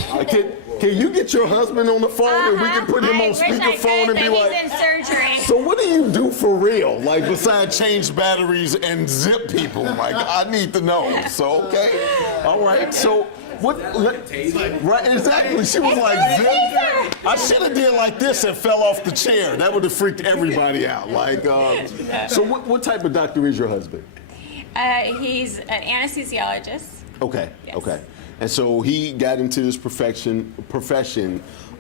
Can you get your husband on the phone and we can put him on speakerphone and be like, he's in surgery. so what do you do for real? Like besides change batteries and zip people? Like I need to know. So okay, all right. So what? Right, exactly. She was like zip. I should have did like this and fell off the chair. That would have freaked everybody out. Like, so what type of doctor is your husband? He's an anesthesiologist. Okay. Yes. Okay. And so he got into this profession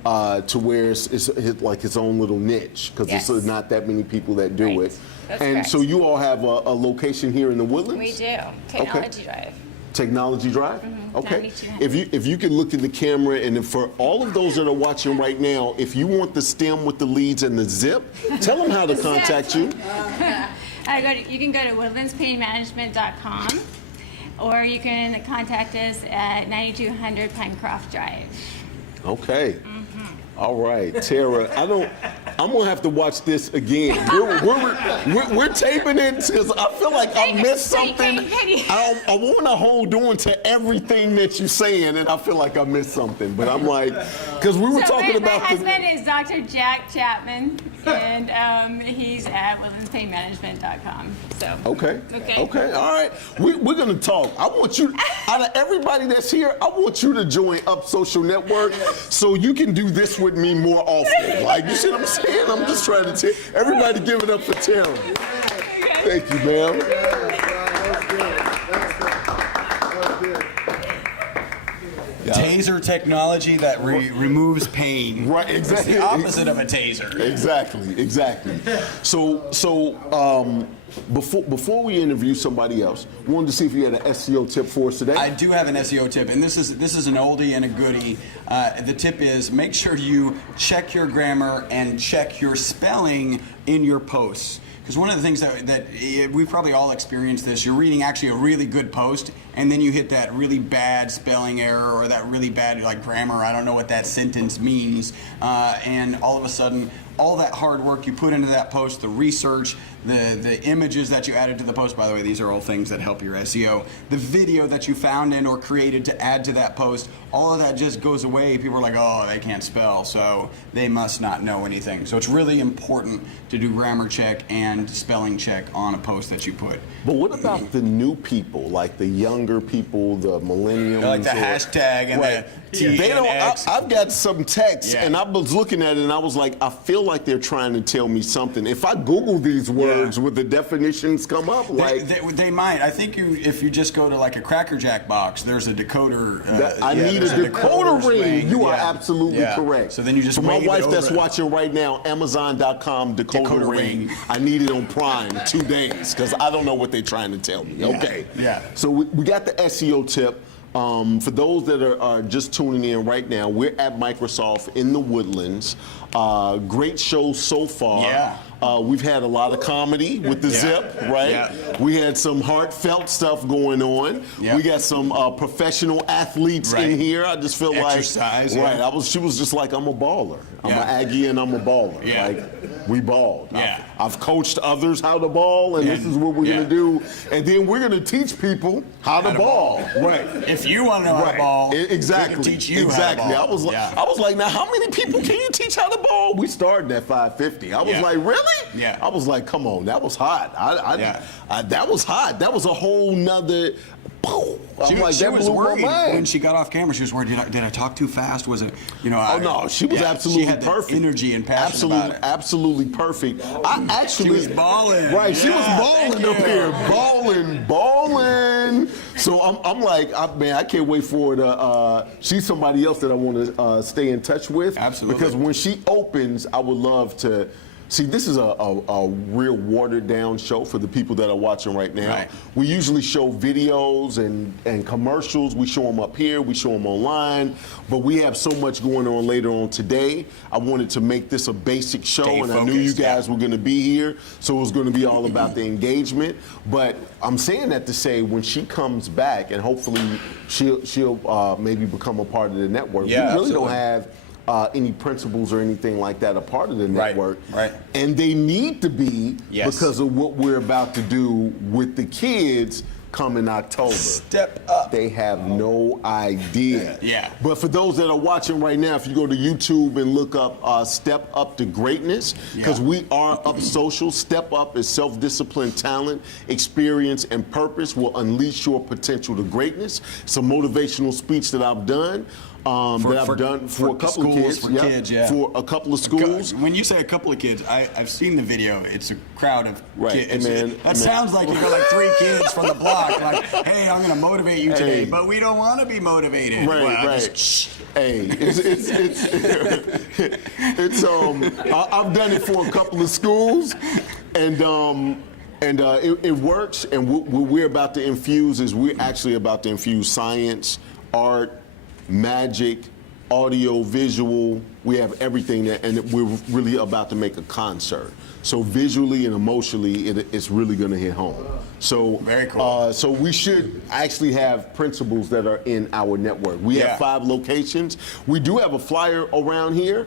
to where it's like his own little niche, because Yes. there's not that many people that do Right. it. That's and correct. so you all have a location here in the Woodlands? We do. Technology Drive. Technology Drive? Okay. 9200. If you could look at the camera, and for all of those that are watching right now, if you want the stem with the leads and the zip, tell them how to contact you. You can go to woodlandspainmanagement.com, or you can contact us at 9200 Pinecroft Drive. Okay. All right, Tara. I'm gonna have to watch this again. We're taping it because I feel like I missed something. I want to hold on to everything that you're saying, and I feel like I missed something. But I'm like, because we were talking about my husband is Dr. Jack Chapman, and he's at woodlandspainmanagement.com. So. Okay. Okay. All right. We're gonna talk. I want you, out of everybody that's here, I want you to join Up Social Network so you can do this with me more often. Like, you see what I'm saying? I'm just trying to tell everybody, give it up for Tara. Thank you, ma'am. Taser technology that removes pain. Right, exactly. It's the opposite of a taser. Exactly. So before we interview somebody else, wanted to see if you had an SEO tip for us today. I do have an SEO tip, and this is an oldie and a goodie. The tip is make sure you check your grammar and check your spelling in your posts. Because one of the things that we've probably all experienced this, you're reading actually a really good post, and then you hit that really bad spelling error or that really bad like grammar, I don't know what that sentence means, and all of a sudden all that hard work you put into that post, the research, the images that you added to the post. By the way, these are all things that help your SEO. The video that you found in or created to add to that post, all of that just goes away. People are like, oh, they can't spell, so they must not know anything. So it's really important to do grammar check and spelling check on a post that you put. But what about the new people, like the younger people, the millennials? Like the hashtag and the T They and don't. X. I've got some text, Yeah. and I was looking at it, and I was like, I feel like they're trying to tell me something. If I Google these words, would the definitions come up? Like They might. I think if you just go to like a Cracker Jack box, there's a decoder. I need a there's decoder ring. ring. You are Yeah. absolutely Yeah. correct. So then you just for my wave it wife that's over. watching right now, Amazon.com decoder ring. ring. I need it on Prime 2 days because I don't know what they're trying to tell me. Okay. Yeah. So we got the SEO tip. For those that are just tuning in right now, we're at Microsoft in the Woodlands. Great show so far. Yeah. We've had a lot of comedy with the zip, right? Yeah. We had some heartfelt stuff going on. Yeah. We got some professional athletes Right. in here. I just feel Exercise, like, yeah. right? She was just like, I'm a baller. I'm Yeah. an Aggie and I'm a baller. Yeah. Like, we balled. Yeah. I've coached others how to ball, and this is what we're gonna do. And then we're gonna teach people how to ball. Right. If you want to know how to ball, Exactly. we can teach you exactly. how to ball. I was like, now how many people can you teach how to ball? We started at 550. I was Yeah. like, really? Yeah. I was like, come on, that was hot. That was hot. That was a whole nother. She I'm like, she that was blew my worried mind. when she got off camera. She was worried. Did I talk too fast? Was it, Oh no, she was absolutely she had perfect. The energy and passion absolutely, about it. absolutely perfect. I actually She was balling. Right, she was Yeah, balling thank up you. here, balling. So I'm like, man, I can't wait for her to. She's somebody else that I want to stay in touch with. Absolutely. Because when she opens, I would love to. See, this is a real watered down show for the people that are watching right now. Right. We usually show videos and commercials. We show them up here, we show them online, but we have so much going on later on today. I wanted to make this a basic show, Stay and I knew you focused, yeah. guys were going to be here, so it was going to be all about the engagement. But I'm saying that to say when she comes back, and hopefully she'll maybe become a part of the network. Yeah, we really don't absolutely. have any principals or anything like that a part of the Right, network. right. And they need to be Yes. because of what we're about to do with the kids come in October. Step up. They have no idea. Yeah. But for those that are watching right now, if you go to YouTube and look up Step Up to Greatness, because Yeah. we are up social. Step Up is self-discipline, talent, experience, and purpose will unleash your potential to greatness. It's a motivational speech that I've done. For a couple of schools, kids. for kids, yeah. For a couple of schools. When you say a couple of kids, I've seen the video. It's a crowd of Right, kids. and man- That and sounds like you got like 3 kids from the block. Like, hey, I'm going to motivate you today, Hey. but we don't want to be motivated. Right, Well, right. Shh. Hey, I've done it for a couple of schools, and it works. And what we're about to infuse is we're actually about to infuse science, art, magic, audio, visual. We have everything, and we're really about to make a concert. So visually and emotionally, it's really going to hit home. So Very cool. So we should actually have principals that are in our network. We Yeah. have 5 locations. We do have a flyer around here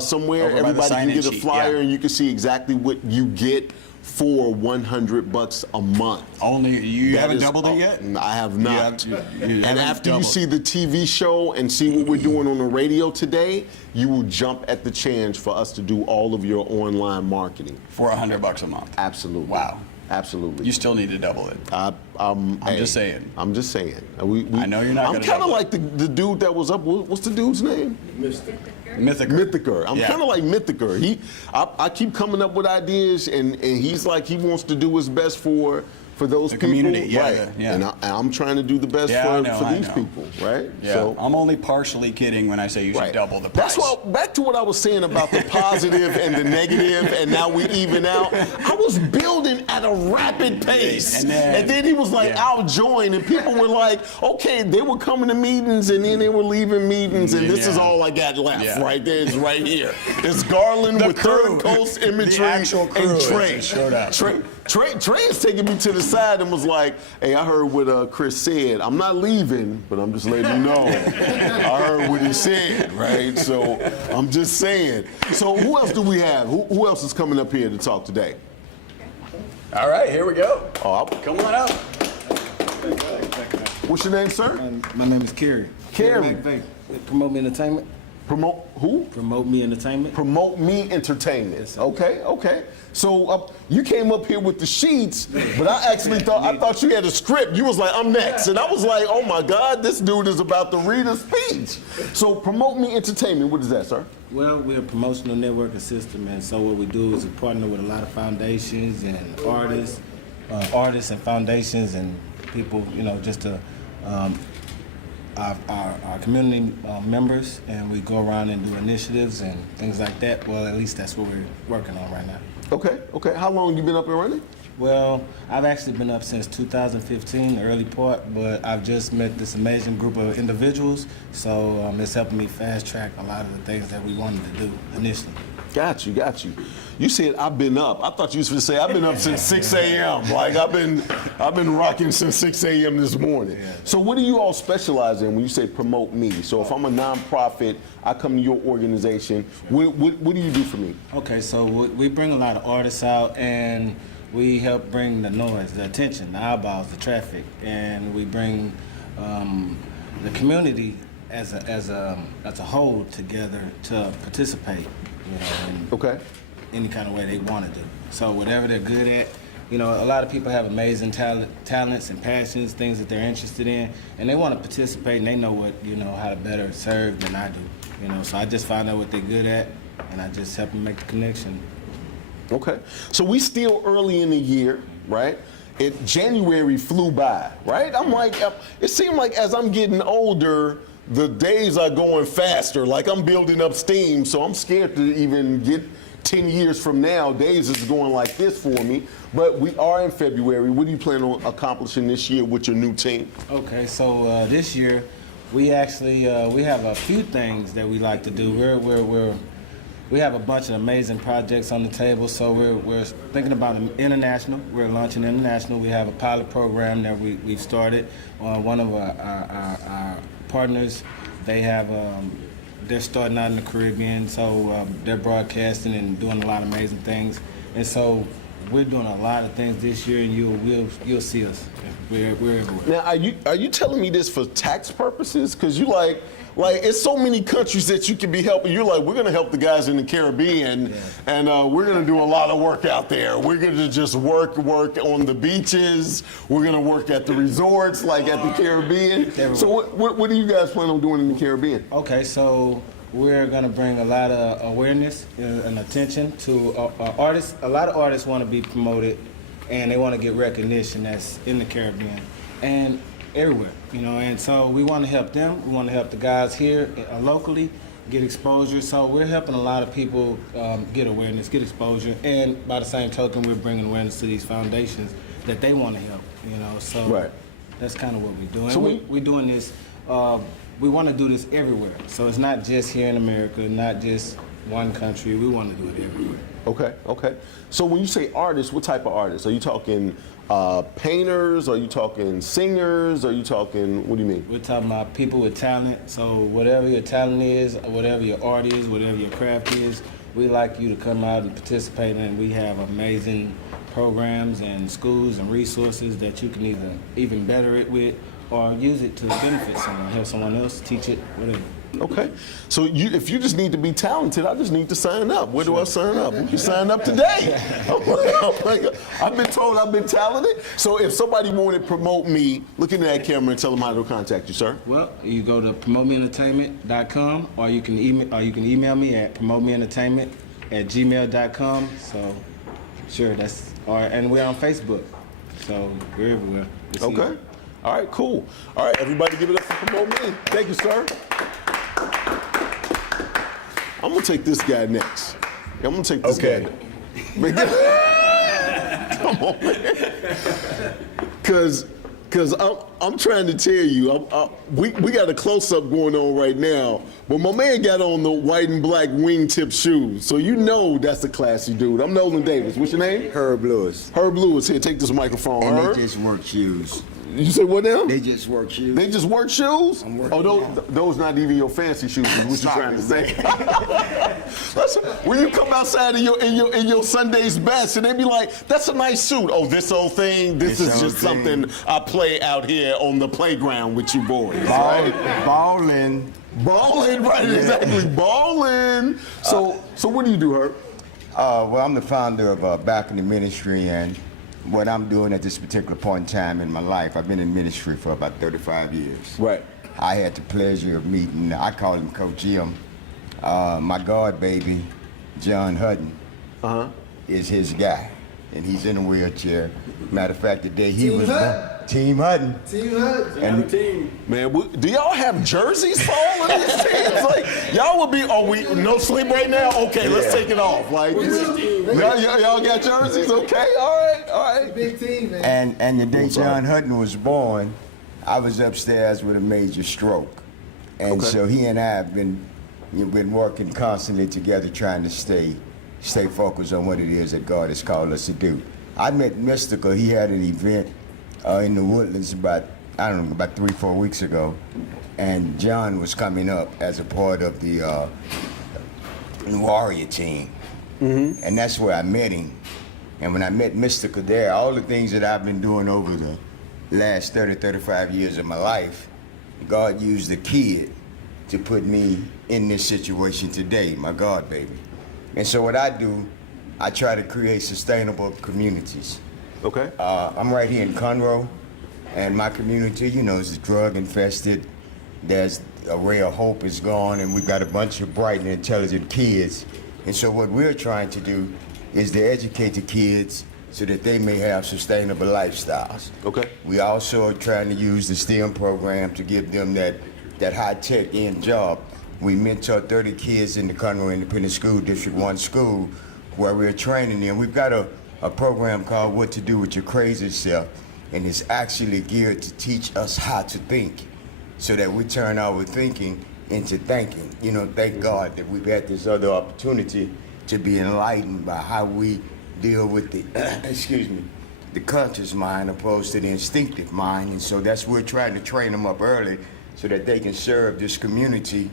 somewhere. Over by the Everybody can sign-in get a sheet, flyer, yeah. and you can see exactly what you get for $100 a month. Only you That haven't is- doubled it yet? I have not. You And haven't after you doubled. see the TV show and see what we're doing on the radio today, you will jump at the chance for us to do all of your online marketing. For $100 a month. Absolutely. Wow. Absolutely. You still need to double it. I'm just saying. I'm just saying. I know you're not I'm gonna kind of double like the dude that was up. What's the dude's name? Mythic. Mythiker. I'm Yeah. kind of like Mythiker. I keep coming up with ideas, and he's like he wants to do his best for those The people, community, yeah, right? yeah. And I'm trying to do the best Yeah, I know, for I these know. people, right? Yeah. So, I'm only partially kidding when I say you should right. double the price. That's what. Back to what I was saying about the positive and the negative, and now we even out. I was building at a rapid pace, And then- he was like, yeah. "I'll join," and people were like, "Okay." They were coming to meetings, and then they were leaving meetings, and this is Yeah. all I got left. Yeah. Right there, is right here. It's Garland The with crew. Third Coast Imagery The actual crew and Trey. showed up. Trey is taking me to the side and was like, hey, I heard what Chris said. I'm not leaving, but I'm just letting you know. I heard what he said, right? So I'm just saying. So who else do we have? Who else is coming up here to talk today? All right, here we go. Oh, Come on up. what's your name, sir? My name is Kerry. Kerry. Promote Me Entertainment. Promote who? Promote Me Entertainment. Promote Me Entertainment. Okay, okay. So you came up here with the sheets, but I actually thought you had a script. You was like, I'm next. And I was like, oh my God, this dude is about to read a speech. So Promote Me Entertainment, what is that, sir? Well, we're a promotional networking system, and so what we do is we partner with a lot of foundations and artists and foundations and people, just to our community members, and we go around and do initiatives and things like that. Well, at least that's what we're working on right now. Okay, okay. How long you been up and running? Well, I've actually been up since 2015, the early part, but I've just met this amazing group of individuals, so it's helping me fast track a lot of the things that we wanted to do initially. Got you, got you. You said I've been up. I thought you was going to say I've been up since 6 a.m. Like I've been rocking since 6 a.m. this morning. Yeah. So what do you all specialize in when you say promote me? So if I'm a nonprofit, I come to your organization. What do you do for me? Okay, so we bring a lot of artists out, and we help bring the noise, the attention, the eyeballs, the traffic, and we bring the community as a whole together to participate. In any kind of way they want to do. So whatever they're good at, a lot of people have amazing talents and passions, things that they're interested in, and they want to participate, and they know how to better serve than I do. So I just find out what they're good at, and I just help them make the connection. Okay. So we still early in the year, right? January flew by, right? I'm like, it seemed like as I'm getting older, the days are going faster, like I'm building up steam, so I'm scared to even get 10 years from now. Days is going like this for me, but we are in February. What do you plan on accomplishing this year with your new team? Okay, so this year, we actually, we have a few things that we like to do. We have a bunch of amazing projects on the table, so we're thinking about international. We're launching international. We have a pilot program that we've started. One of our partners, they're starting out in the Caribbean, so they're broadcasting and doing a lot of amazing things. And so we're doing a lot of things this year, and you'll see us. We're everywhere. Now, are you telling me this for tax purposes? Because you like it's so many countries that you can be helping. You're like, we're going to help the guys in the Caribbean, and we're going to do a lot of work out there. We're going to just work on the beaches. We're going to work at the resorts, like at the Caribbean. So what do you guys plan on doing in the Caribbean? Okay, so we're going to bring a lot of awareness and attention to artists. A lot of artists want to be promoted, and they want to get recognition that's in the Caribbean and everywhere, and so we want to help them. We want to help the guys here locally get exposure. So we're helping a lot of people get awareness, get exposure, and by the same token, we're bringing awareness to these foundations that they want to help, so right. That's kind of what we're doing. So we're doing this, we want to do this everywhere. So it's not just here in America, not just one country. We want to do it everywhere. Okay. So when you say artists, what type of artists? Are you talking painters? Are you talking singers? Are you talking, what do you mean? We're talking about people with talent. So whatever your talent is, whatever your art is, whatever your craft is, we like you to come out and participate in. We have amazing programs and schools and resources that you can either even better it with or use it to benefit someone, help someone else, teach it, whatever. Okay. So if you just need to be talented, I just need to sign up. Where do I sign up? You can sign up today. I've been told I've been talented. So if somebody wanted to promote me, look into that camera and tell them how to contact you, sir. Well, you go to promotemeentertainment.com, or you can email me at promotemeentertainment@gmail.com. So sure, and we're on Facebook. So we're everywhere. Okay. All right, cool. All right, everybody give it up for Promote Me. Thank you, sir. I'm going to take this guy next. I'm going to take this guy next. Come on, man. Because Because I'm trying to tell you, we got a close-up going on right now, but my man got on the white and black wingtip shoes, so you know that's a classy dude. I'm Nolan Davis. What's your name? Herb Lewis. Herb Lewis. Here, take this microphone. And Herb? they just work shoes. You say what now? They just work shoes. They just work shoes? I'm working Those not even your fancy shoes, is what you're trying to say. Listen, when you come outside in your Sunday's best, and they be like, that's a nice suit. Oh, this old thing, this is just something I play out here on the playground with you boys. Right? Balling. Balling, right, exactly. Balling. So what do you do, Herb? Well, I'm the founder of Back in the Ministry, and what I'm doing at this particular point in time in my life, I've been in ministry for about 35 years. Right. I had the pleasure of meeting, I call him Coach Jim, my God baby, John Hutton, is his guy. And he's in a wheelchair. Matter of fact, the day he was born, Team Hutton. Team Hutton. And Man, do y'all have jerseys for all of these teams? Like, y'all would be, no sleep right now? Okay, let's take it off. Like, y'all got jerseys? Okay, all right. Big team, man. And the day John Hutton was born, I was upstairs with a major stroke. And so he and I have been working constantly together trying to stay focused on what it is that God has called us to do. I met Mystical. He had an event in the Woodlands about 3-4 weeks ago, and John was coming up as a part of the Warrior team. And that's where I met him. And when I met Mystical there, all the things that I've been doing over the last 35 years of my life, God used the kid to put me in this situation today, my God baby. And so what I do, I try to create sustainable communities. Okay. I'm right here in Conroe, and my community, is drug infested. There's a ray of hope is gone, and we've got a bunch of bright and intelligent kids. And so what we're trying to do is to educate the kids so that they may have sustainable lifestyles. Okay. We also are trying to use the STEM program to give them that high-tech end job. We mentor 30 kids in the Conroe Independent School District 1 school where we're training them. We've got a program called What to Do with Your Crazy Self, and it's actually geared to teach us how to think so that we turn our thinking into thinking. Thank God that we've had this other opportunity to be enlightened by how we deal with the conscious mind opposed to the instinctive mind. And so that's we're trying to train them up early so that they can serve this community,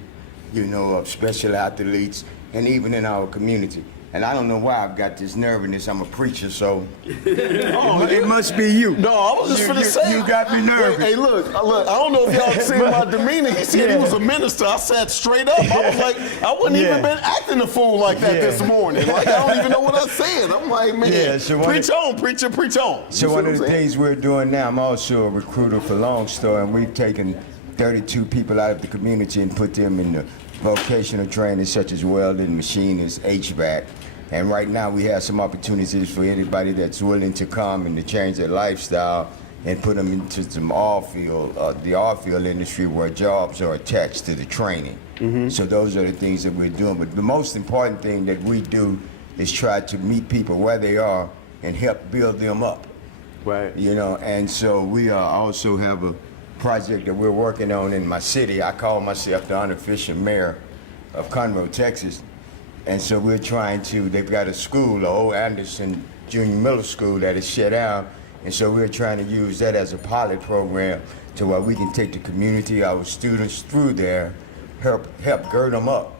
of special athletes, and even in our community. And I don't know why I've got this nervousness. I'm a preacher, so it must be you. No, I was just gonna say. You got me nervous. Hey, look, I don't know if y'all seen my demeanor. He said he was a minister. I sat straight up. I was like, I wouldn't even been acting a fool like that this morning. Like, I don't even know what I said. I'm like, man, preach on, preacher, preach on. So one of the things we're doing now, I'm also a recruiter for Long Star, and we've taken 32 people out of the community and put them in the vocational training such as welding, machinist, HVAC. And right now we have some opportunities for anybody that's willing to come and to change their lifestyle and put them into some the oil field industry where jobs are attached to the training. So those are the things that we're doing. But the most important thing that we do is try to meet people where they are and help build them up. Right. And so we also have a project that we're working on in my city. I call myself the unofficial mayor of Conroe, Texas. And so we're trying to, they've got a school, the old Anderson Junior Middle School that is shut down. And so we're trying to use that as a pilot program to where we can take the community, our students through there, help gird them up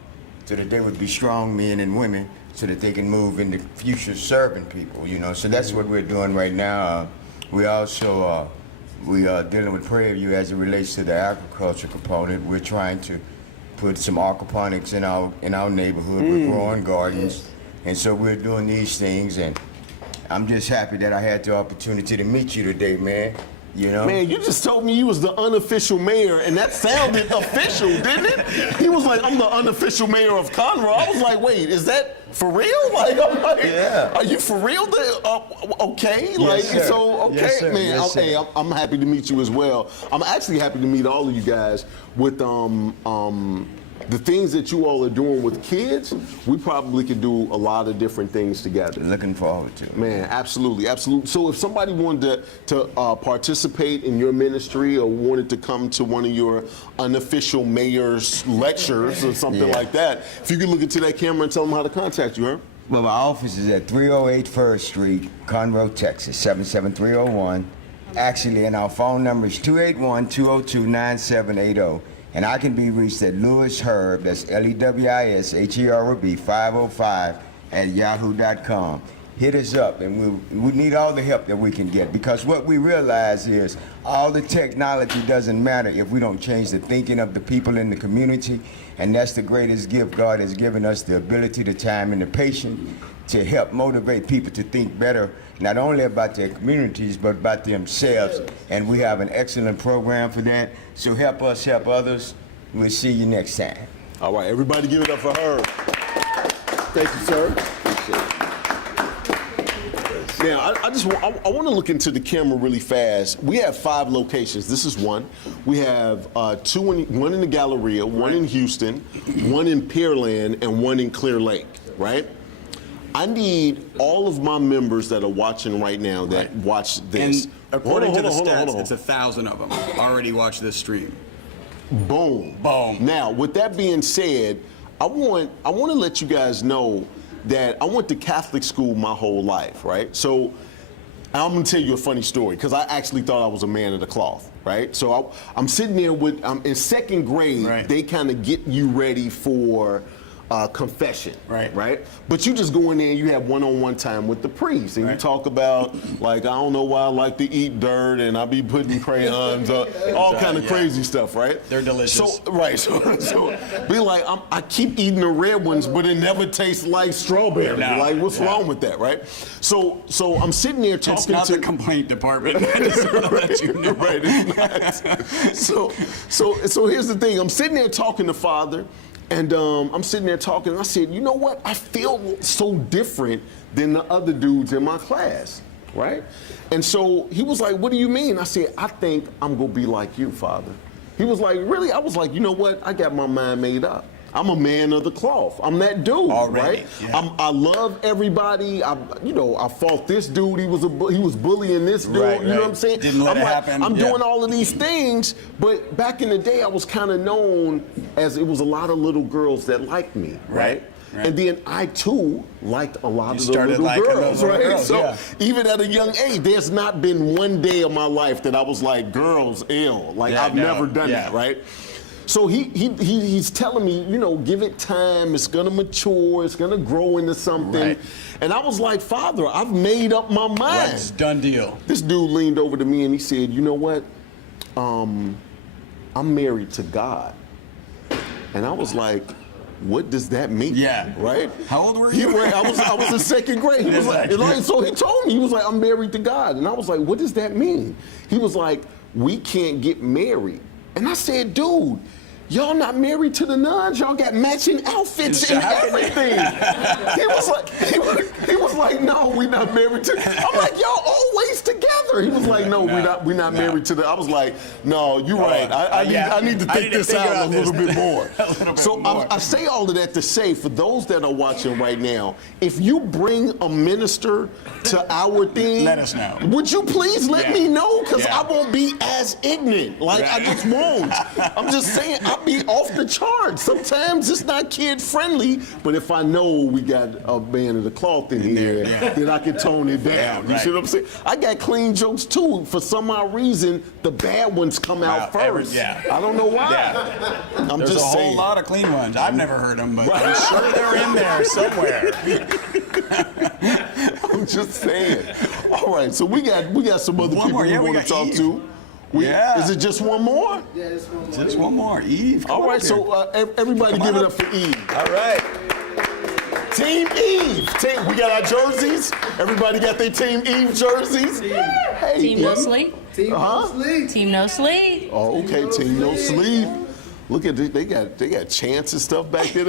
so that they would be strong men and women so that they can move in the future serving people, So that's what we're doing right now. We also, we are dealing with Prairie View as it relates to the agriculture component. We're trying to put some aquaponics in our neighborhood. We're growing gardens. And so we're doing these things, and I'm just happy that I had the opportunity to meet you today, man. Man, you just told me you was the unofficial mayor, and that sounded official, didn't it? He was like, I'm the unofficial mayor of Conroe. I was like, wait, is that for real? Like, I'm like, yeah. Are you for real? Okay, Yes, sir. so okay, Yes, sir. man. Yes, sir. Hey, I'm happy to meet you as well. I'm actually happy to meet all of you guys with the things that you all are doing with kids, we probably could do a lot of different things together. Looking forward to it. Man, absolutely, absolutely. So if somebody wanted to participate in your ministry or wanted to come to one of your unofficial mayor's lectures or something like that, if you could look into that camera and tell them how to contact you, huh? Well, my office is at 308 First Street, Conroe, Texas, 77301. Actually, and our phone number is 281-202-9780. And I can be reached at Lewis Herb, that's LEWISHERB 505 at yahoo.com. Hit us up, and we need all the help that we can get, because what we realize is all the technology doesn't matter if we don't change the thinking of the people in the community, and that's the greatest gift God has given us, the ability, the time, and the patience to help motivate people to think better, not only about their communities, but about themselves. And we have an excellent program for that. So help us, help others. We'll see you next time. All right, everybody give it up for her. Thank you, sir. Now, I want to look into the camera really fast. We have 5 locations. This is one. We have one in the Galleria, one in Houston, one in Pearland, and one in Clear Lake, right? I need all of my members that are watching right now that watch this. And according to the stats, it's 1,000 of them already watch this stream. Boom. Boom. Now, with that being said, I want to let you guys know that I went to Catholic school my whole life, right? So I'm gonna tell you a funny story, because I actually thought I was a man of the cloth, right? So I'm sitting there in 2nd grade, they kind of get you ready for confession, right? But you just go in there and you have one-on-one time with the priest, and you talk about, like, I don't know why I like to eat dirt, and I be putting crayons, all kind of crazy stuff, right? They're delicious. So be like, I keep eating the red ones, but it never tastes like strawberry. No. Like, what's wrong with that, right? So I'm sitting there talking it's not to the complaint department. I just want to let you know. Right, it's not. So here's the thing. I'm sitting there talking to Father. And I'm sitting there talking, and I said, you know what? I feel so different than the other dudes in my class, right? And so he was like, what do you mean? I said, I think I'm going to be like you, Father. He was like, really? I was like, you know what? I got my mind made up. I'm a man of the cloth. I'm that dude, right? Yeah. I love everybody. I fought this dude. He was bullying this dude. You know what I'm saying? Didn't let it happen. I'm doing all of these things, but back in the day, I was kind of known as it was a lot of little girls that liked me, right? And then I too liked a lot of the little girls, right? So even at a young age, there's not been one day of my life that I was like, girls, ill. Like I've never done that, right? So he's telling me, give it time. It's gonna mature. It's gonna grow into something. And I was like, Father, I've made up my mind. It's done deal. This dude leaned over to me and he said, you know what? I'm married to God. And I was like, what does that mean? Yeah. Right? How old were you? I was in 2nd grade. He was like, so he told me, he was like, I'm married to God. And I was like, what does that mean? He was like, we can't get married. And I said, dude, y'all not married to the nuns? Y'all got matching outfits and everything. He was like, no, we not married to. I'm like, y'all always together. He was like, no, we not married to the. I was like, no, you're right. I need to think this out a little bit more. I say all of that to say, for those that are watching right now, if you bring a minister to our thing, let us know. Would you please let me know? Because I won't be as ignorant. Like, I just won't. I'm just saying, I'll be off the charts. Sometimes it's not kid friendly, but if I know we got a man of the cloth in here, then I can tone it down. You see what I'm saying? I got clean jokes too. For some odd reason, the bad ones come out first. I don't know why. I'm There's just saying. There's a whole lot of clean ones. I've never heard them, but I'm sure they're in there somewhere. I'm just saying. All right, so we got some other people we want to talk to. Is it just one more? Yeah, it's one more. Just one more. Eve. All right, so everybody give it up for Eve. All right. Team Eve. We got our jerseys. Everybody got their Team Eve jerseys. Hey, Team No Sleep. Team No Sleep. Team No Sleep. Oh, okay. Team No Sleep. Look at this. They got chants and stuff back there.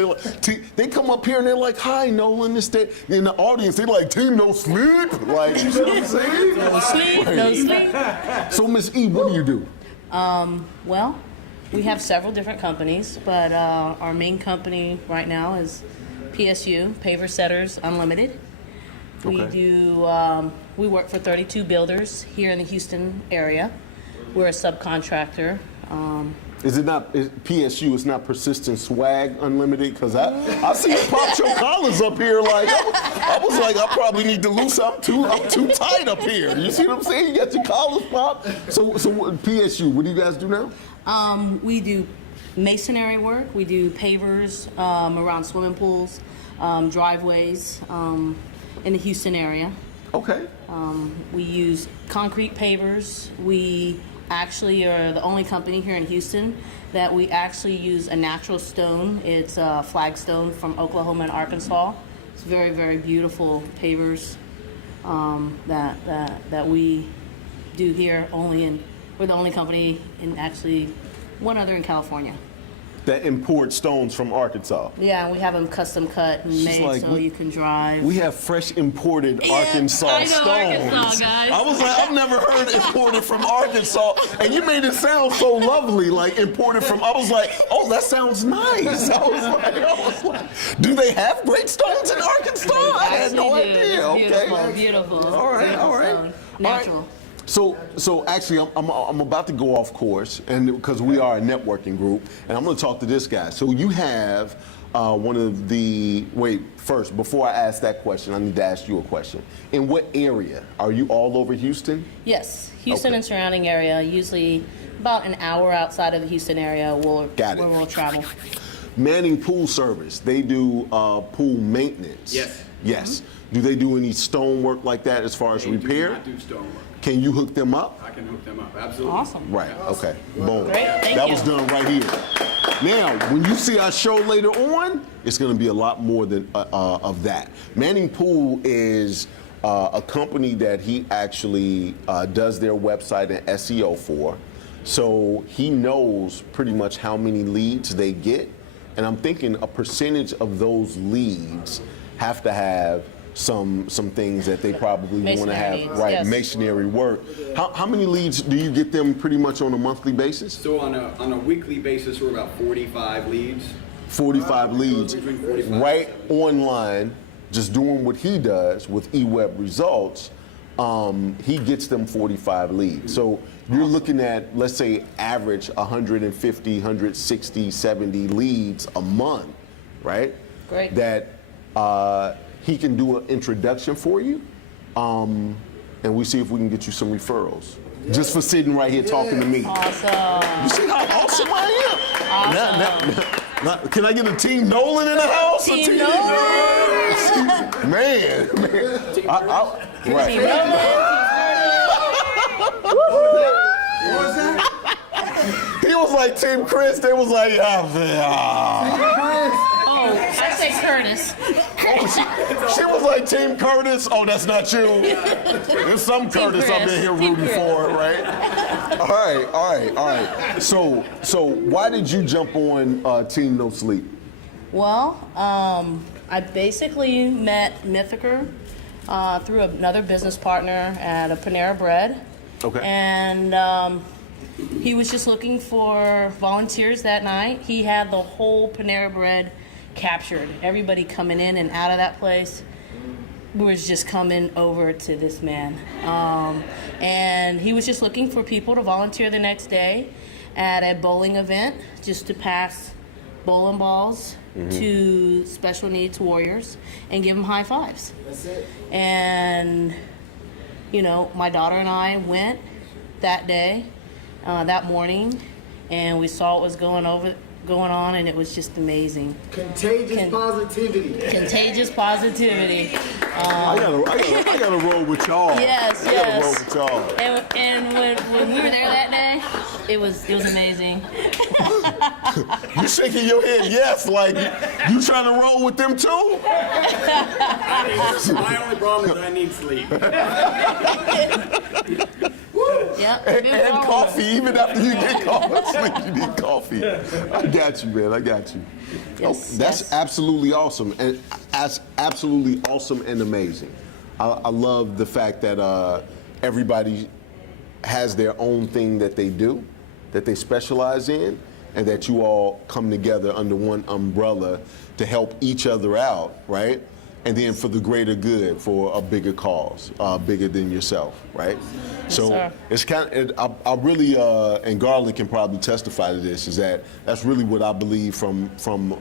They come up here and they're like, "Hi, Nolan." This day in the audience, they like, "Team No Sleep." Like, you see what I'm saying? No sleep. No sleep. So, Miss Eve, what do you do? Well, We have several different companies, but our main company right now is PSU, Paver Setters Unlimited. We Okay. do. We work for 32 builders here in the Houston area. We're a subcontractor. Is it not PSU? It's not Persistent Swag Unlimited? Because I see you pop your collars up here like I was like I probably need to loosen. I'm too tight up here. You see what I'm saying? You got your collars popped. So what, PSU? What do you guys do now? We do masonry work. We do pavers around swimming pools, driveways in the Houston area. Okay. We use concrete pavers. We actually are the only company here in Houston that we actually use a natural stone. It's a flagstone from Oklahoma and Arkansas. It's very, very beautiful pavers that we do here. We're the only company in actually one other in California. That import stones from Arkansas. Yeah, we have them custom cut and made like, so you can drive. We have fresh imported Arkansas I know, stones. Arkansas, guys. I was like, I've never heard imported from Arkansas, and you made it sound so lovely, like imported from. I was like, oh, that sounds nice. I was like, do they have great stones in Arkansas? I had no Actually do. idea. It's beautiful, Okay, beautiful. all right, Beautiful all right. stone. Natural. So actually, I'm about to go off course, and because we are a networking group, and I'm going to talk to this guy. So you have one of the first, before I ask that question, I need to ask you a question. In what area? Are you all over Houston? Yes, Houston Okay. and surrounding area. Usually about an hour outside of the Houston area, where we'll travel. Manning Pool Service. They do pool maintenance. Yes. Yes. Do they do any stone work like that as far as repair? Do not do stonework. Can you hook them up? I can hook them up. Absolutely. Awesome. Right. Okay. Boom. Great, thank That you. was done right here. Now, when you see our show later on, it's going to be a lot more than of that. Manning Pool is a company that he actually does their website and SEO for. So he knows pretty much how many leads they get, and I'm thinking a percentage of those leads have to have some things that they probably want to have, Masonry, right? yes. Masonry work. How many leads do you get them pretty much on a monthly basis? So on a weekly basis, we're about 45 leads. 45 leads, Between 45. right online, just doing what he does with eWeb results. He gets them 45 leads. So you're looking at, let's say, average 150, 160, 70 leads a month, right? Great. That he can do an introduction for you, and we see if we can get you some referrals. Just for sitting right here talking to me. Awesome. You see how awesome I am? Now, can I get a Team Nolan in the house? Team Nolan. Man. Right. Team Nolan. He was like Team Chris. They was like, Oh, I say Curtis. she was like Team Curtis. Oh, that's not you. There's some Curtis up in here Team rooting Chris. for it, right? All right. So why did you jump on Team No Sleep? Well, I basically met Mythiker through another business partner at a Panera Bread. Okay. And he was just looking for volunteers that night. He had the whole Panera Bread captured. Everybody coming in and out of that place was just coming over to this man. And he was just looking for people to volunteer the next day at a bowling event just to pass bowling balls to special needs warriors and give them high fives. That's it. And, you know, my daughter and I went that day, that morning, and we saw what was going on, and it was just amazing. Contagious positivity. Contagious positivity. I gotta roll with y'all. Yes, I gotta roll with y'all. And when we were there that day, it was amazing. You shaking your head, yes, like you trying to roll with them too? My only problem is I need sleep. Yep. And coffee, even after you get sleep, you need coffee. I got you, man. I got you. Yes, That's yes. absolutely awesome, and that's absolutely awesome and amazing. I love the fact that everybody has their own thing that they do, that they specialize in, and that you all come together under one umbrella to help each other out, right? And then for the greater good, for a bigger cause, bigger than yourself, right? So sir. it's kind of, I really, and Garland can probably testify to this, is that that's really what I believe from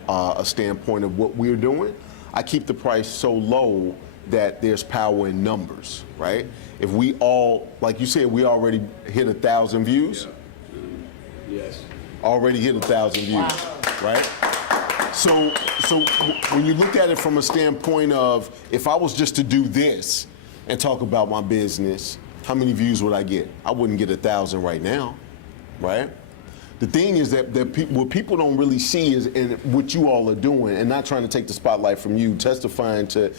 a standpoint of what we're doing. I keep the price so low that there's power in numbers, right? If we all, like you said, we already hit 1,000 views. Yes. Already hit 1,000 views, right? So when you look at it from a standpoint of, if I was just to do this and talk about my business, how many views would I get? I wouldn't get 1,000 right now, right? The thing is that what people don't really see is in what you all are doing, and not trying to take the spotlight from you, testifying to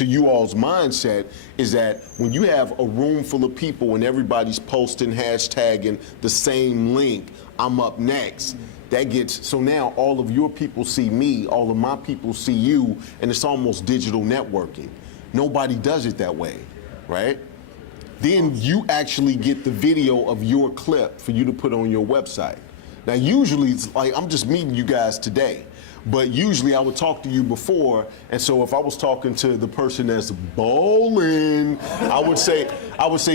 you all's mindset, is that when you have a room full of people and everybody's posting, hashtagging the same link, I'm up next, that gets, so now all of your people see me, all of my people see you, and it's almost digital networking. Nobody does it that way, right? Then you actually get the video of your clip for you to put on your website. Now, usually it's like, I'm just meeting you guys today, but usually I would talk to you before, and so if I was talking to the person that's bowling, I would say,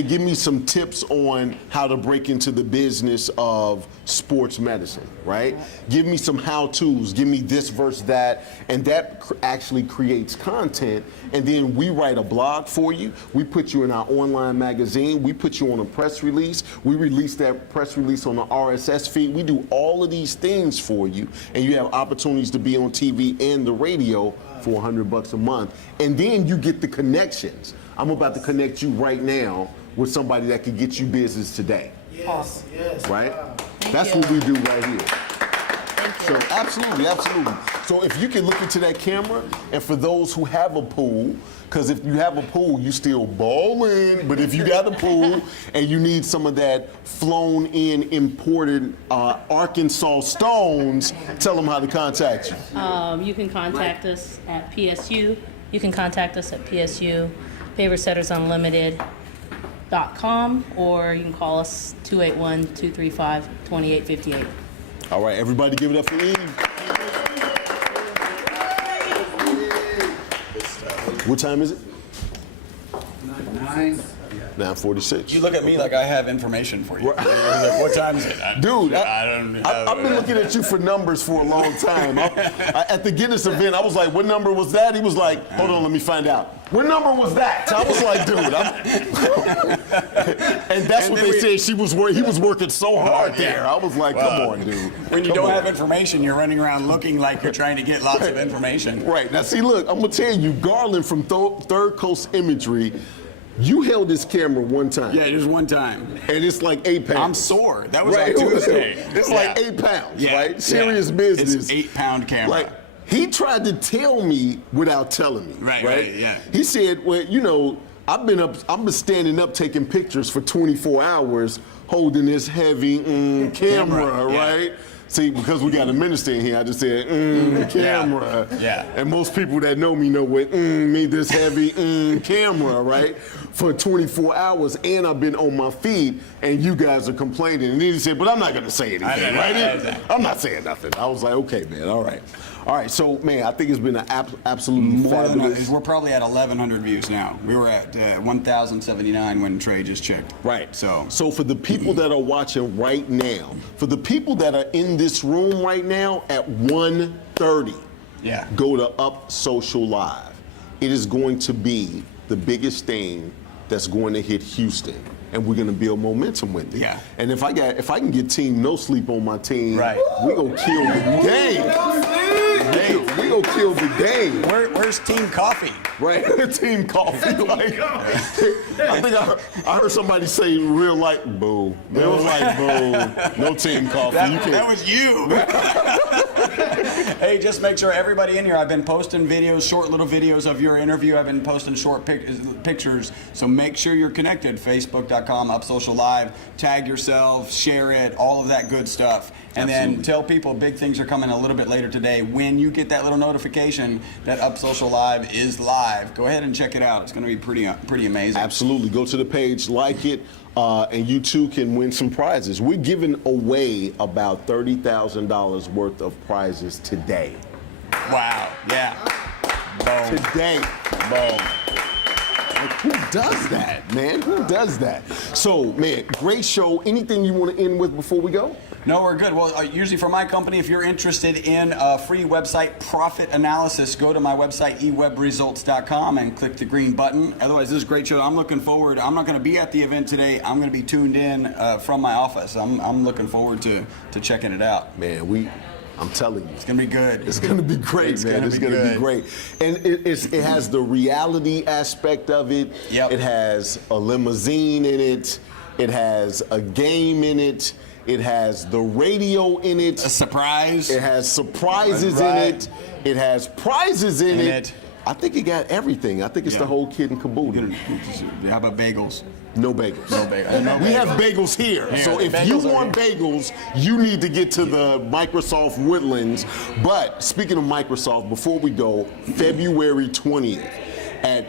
give me some tips on how to break into the business of sports medicine, right? Give me some how-tos, give me this versus that, and that actually creates content, and then we write a blog for you, we put you in our online magazine, we put you on a press release, we release that press release on the RSS feed, we do all of these things for you, and you have opportunities to be on TV and the radio for $100 a month, and then you get the connections. I'm about to connect you right now with somebody that could get you business today. Yes, yes. Right? Wow. That's what we do right here. So absolutely, absolutely. So if you can look into that camera, and for those who have a pool, because if you have a pool, you still bowling, but if you got a pool and you need some of that flown in imported Arkansas stones, tell them how to contact you. You can contact us at PSU. You can contact us at PSU, papersettersunlimited.com, or you can call us 281-235-2858. All right, everybody give it up for Eve. What time is it? 9:46. You look at me like I have information for you. Like, what time is it? Dude, I've been looking at you for numbers for a long time. At the Guinness event, I was like, what number was that? He was like, hold on, let me find out. What number was that? I was like, dude. And that's what they said. He was working so hard there. I was like, come on, dude. When you don't have information, you're running around looking like you're trying to get lots of information. Right. Now, see, look, I'm going to tell you, Garland from Third Coast Imagery, you held this camera one time. Yeah, just one time. And it's like 8 pounds. I'm sore. That was right. on Tuesday. It's like 8 pounds, right? Serious business. It's 8-pound camera. Like, he tried to tell me without telling me. Right, yeah. He said, well, you know, I've been standing up taking pictures for 24 hours holding this heavy camera, right? See, because we got a minister in here, I just said, camera. Yeah. And most people that know me know what mean, this heavy camera, right? For 24 hours, and I've been on my feet, and you guys are complaining. And then he said, but I'm not going to say anything, right? I'm not saying nothing. I was like, okay, man, all right. All right, so, man, I think it's been an absolutely fabulous. We're probably at 1,100 views now. We were at 1,079 when Trey just checked. Right. So for the people that are watching right now, for the people that are in this room right now at 1:30, go to Up Social Live. It is going to be the biggest thing that's going to hit Houston, and we're going to build momentum with it. Yeah. And if I can get Team No Sleep on my team, we're going to kill the game. We gonna kill the game. Where's Team Coffee? Right, Team Coffee. Like, I think I heard somebody say real like boo. They was like boo. No Team Coffee. That was you. Hey, just make sure everybody in here. I've been posting videos, short little videos of your interview. I've been posting short pictures. So make sure you're connected. Facebook.com, Up Social Live. Tag yourself, share it, all of that good stuff. And then tell people big things are coming a little bit later today when and you get that little notification that Up Social Live is live. Go ahead and check it out. It's going to be pretty amazing. Absolutely. Go to the page, like it, and you too can win some prizes. We're giving away about $30,000 worth of prizes today. Wow. Yeah. Boom. Today. Boom. Like, who does that, man? Who does that? So, man, great show. Anything you want to end with before we go? No, we're good. Well, usually for my company, if you're interested in a free website profit analysis, go to my website, ewebresults.com, and click the green button. Otherwise, this is a great show. I'm looking forward. I'm not going to be at the event today. I'm going to be tuned in from my office. I'm looking forward to checking it out. Man, I'm telling you. It's going to be good. It's going to be great, man. It's going to be great. And it has the reality aspect of it. Yep. It has a limousine in it. It has a game in it. It has the radio in it. A surprise. It has surprises in it. It has prizes in it. I think it got everything. I think it's the whole kit and caboodle. How about bagels? No bagels. No bagels. No We have bagels here. So if you want bagels, you need to get to the Microsoft Woodlands. But speaking of Microsoft, before we go, February 20th at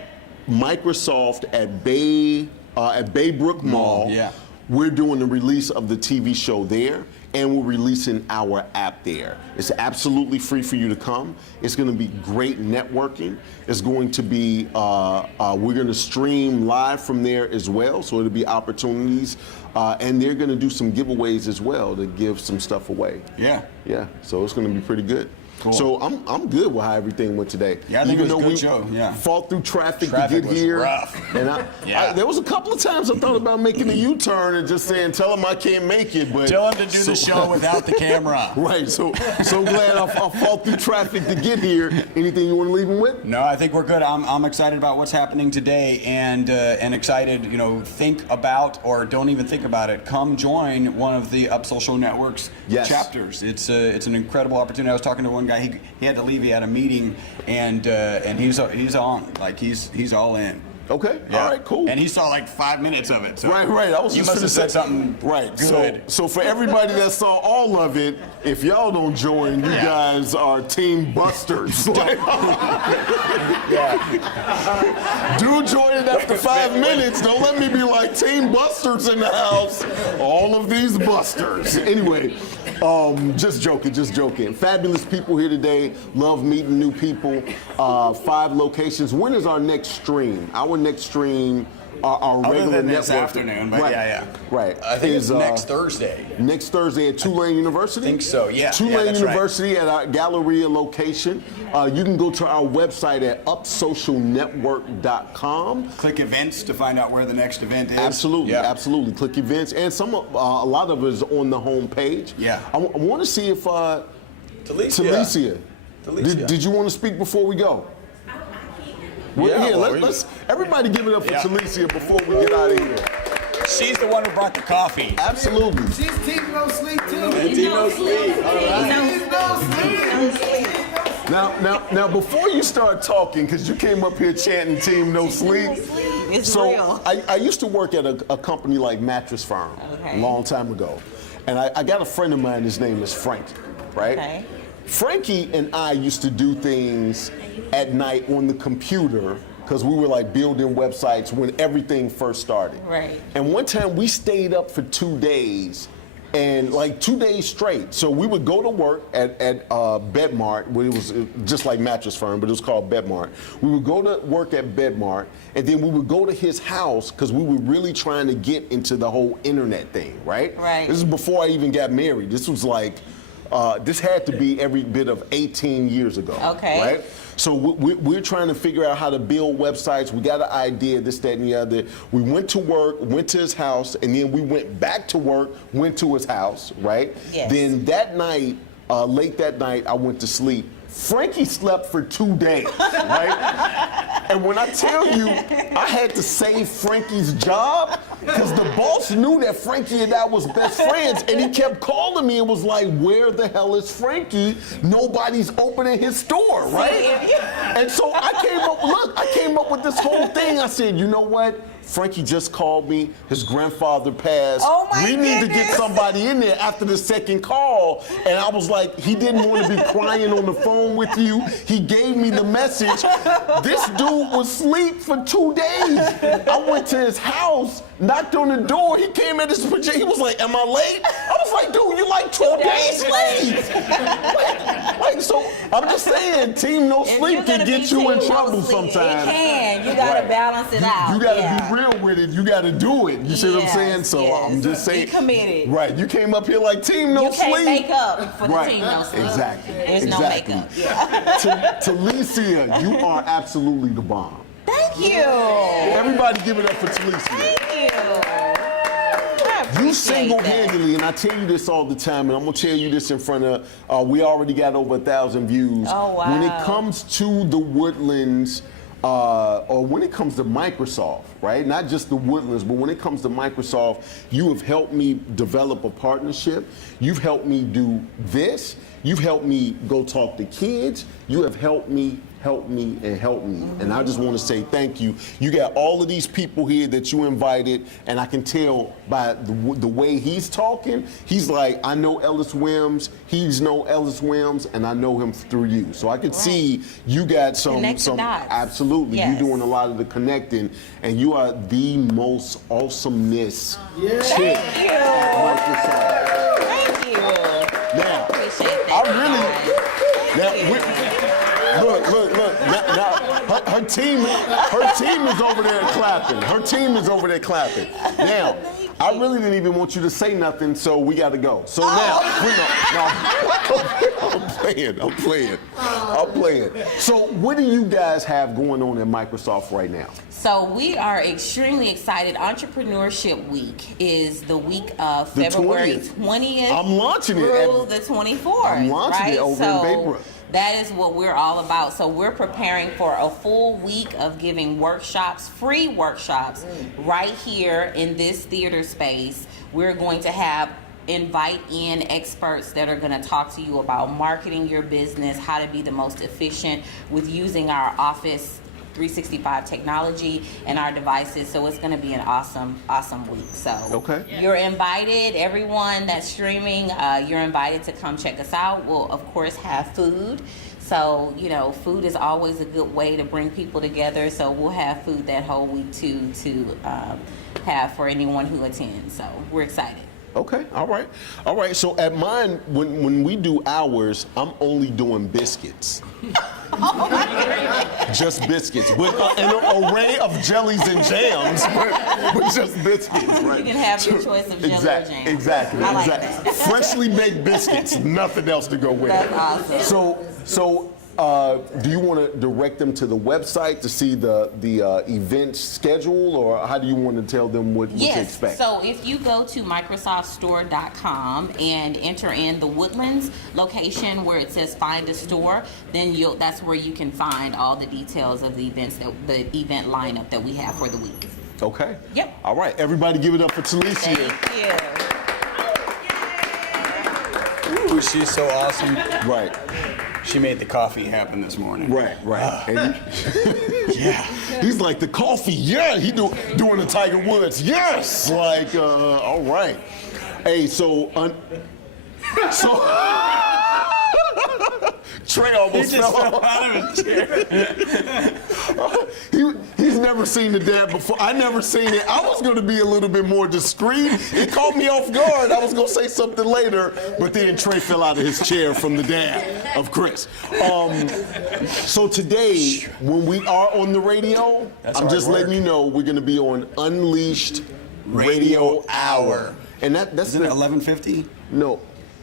Microsoft at Baybrook Mall. Yeah. We're doing the release of the TV show there, and we're releasing our app there. It's absolutely free for you to come. It's going to be great networking. It's going to be, we're going to stream live from there as well, so it'll be opportunities. And they're going to do some giveaways as well to give some stuff away. Yeah. Yeah, so it's going to be pretty good. Cool. So I'm good with how everything went today. Yeah, I think it was a good show. Yeah. Fought through traffic to Traffic get was here. rough. And there was a couple of times I thought about making a U-turn and just saying, tell them I can't make it. But tell them to do the show without the camera. Right. So glad I fought through traffic to get here. Anything you want to leave them with? No, I think we're good. I'm excited about what's happening today, and excited. Think about, or don't even think about it. Come join one of the Up Social Network's chapters. It's an incredible opportunity. I was talking to one guy. He had to leave. He had a meeting, and he's on. Like he's all in. Okay. Yeah. All right. Cool. And he saw like 5 minutes of it. So right. I was you just must have said something right. good. So for everybody that saw all of it, if y'all don't join, you guys are team busters. Do join it after 5 minutes. Don't let me be like team busters in the house. All of these busters. Anyway, just joking. Fabulous people here today. Love meeting new people. 5 locations. When is our next stream? Our next stream, our regular Other than this network. afternoon, but right. Right. I think it's next Thursday. Next Thursday at Tulane University? I think so, yeah. Tulane University at our Galleria location. You can go to our website at upsocialnetwork.com. Click events to find out where the next event is. Absolutely. Click events. And a lot of it is on the home page. Yeah. I want to see if Talicia. Did you want to speak before we go? Let's everybody give it up for Talicia before we get out of here. She's the one who brought the coffee. Absolutely. She's Team No Sleep too. Team No Sleep. All right. Now, before you start talking, because you came up here chanting Team No Sleep. It's real. I used to work at a company like Mattress Firm a long time ago. And I got a friend of mine, his name is Frankie, right? Okay. Frankie and I used to do things at night on the computer because we were like building websites when everything first started. Right. And one time we stayed up for 2 days, and like 2 days straight. So we would go to work at Bedmart, where it was just like Mattress Firm, but it was called Bedmart. We would go to work at Bedmart, and then we would go to his house because we were really trying to get into the whole internet thing, right? Right. This is before I even got married. This was like, this had to be every bit of 18 years ago. Okay. Right? So we're trying to figure out how to build websites. We got an idea, this, that, and the other. We went to work, went to his house, and then we went back to work, went to his house, right? Yes. Then that night, late that night, I went to sleep. Frankie slept for 2 days, right? And when I tell you, I had to save Frankie's job because the boss knew that Frankie and I was best friends, and he kept calling me and was like, "Where the hell is Frankie? Nobody's opening his store, right?" And so I came up with this whole thing. I said, you know what? Frankie just called me. His grandfather passed. Oh my We need to get goodness. somebody in there after the second call. And I was like, he didn't want to be crying on the phone with you. He gave me the message. This dude was asleep for 2 days. I went to his house, knocked on the door. He came at his pajamas. He was like, "Am I late?" I was like, "Dude, you like 2 days late." like, so I'm just saying, Team No Sleep can get you in trouble sometimes. It can. You gotta balance it out. You gotta be real with it. You gotta do it. You see what I'm saying? So I'm just saying. Be committed. Right. You came up here like Team No You Sleep. can't make up for the Right. Team No Sleep. Exactly. There's no Exactly. makeup. Yeah. Talicia, you are absolutely the bomb. Thank you. Everybody give it up for Talicia. Thank you. You single-handedly, and I tell you this all the time, and I'm gonna tell you this in front of, we already got over 1,000 views. Oh, wow. When it comes to the Woodlands, or when it comes to Microsoft, right? Not just the Woodlands, but when it comes to Microsoft, you have helped me develop a partnership. You've helped me do this. You've helped me go talk to kids. You have helped me. And I just want to say thank you. You got all of these people here that you invited, and I can tell by the way he's talking, he's like, I know Ellis Wims, he's know Ellis Wims, and I know him through you. So I could see you got some dots. absolutely. Yes. You're doing a lot of the connecting, and you are the most awesomeness chick. Thank you. Microsoft. Thank you. Now, Appreciate I that. really. Look. Now, her team is over there clapping. Her team is over there clapping. Now, I really didn't even want you to say nothing, so we got to go. So now, I'm playing. So, what do you guys have going on at Microsoft right now? So we are extremely excited. Entrepreneurship Week is the week of The February 20th. 20th I'm launching it through at- the 24th. I'm launching right? it over in Baybrook. That is what we're all about. So we're preparing for a full week of giving workshops, free workshops, right here in this theater space. We're going to invite in experts that are going to talk to you about marketing your business, how to be the most efficient with using our Office 365 technology and our devices. So it's going to be an awesome week. So Okay. You're invited, everyone that's streaming, you're invited to come check us out. We'll of course have food. So, food is always a good way to bring people together. So we'll have food that whole week too to have for anyone who attends. So we're excited. Okay, all right. So at mine, when we do ours, I'm only doing biscuits. Just biscuits, but an array of jellies and jams, but just biscuits, right? You can have your choice of jelly or jam. Exactly. I like that. Freshly baked biscuits, nothing else to go with it. That's awesome. So, do you want to direct them to the website to see the event schedule, or how do you want to tell them what to expect? So if you go to MicrosoftStore.com and enter in the Woodlands location where it says find a store, then that's where you can find all the details of the events, the event lineup that we have for the week. Okay. Yep. All right. Everybody give it up for Talicia. Thank you. Ooh, she's so awesome. Right. She made the coffee happen this morning. Right. And Yeah. he's like, the coffee, yeah. He doing the Tiger Woods, yes. Like, all right. Hey, so Trey almost fell out of his chair. He's never seen the dab before. I never seen it. I was going to be a little bit more discreet. It caught me off guard. I was going to say something later, but then Trey fell out of his chair from the dab of Chris. So today, when we are on the radio, I'm just letting you know we're going to be on Unleashed Radio Hour. And that's Isn't it 11:50? No.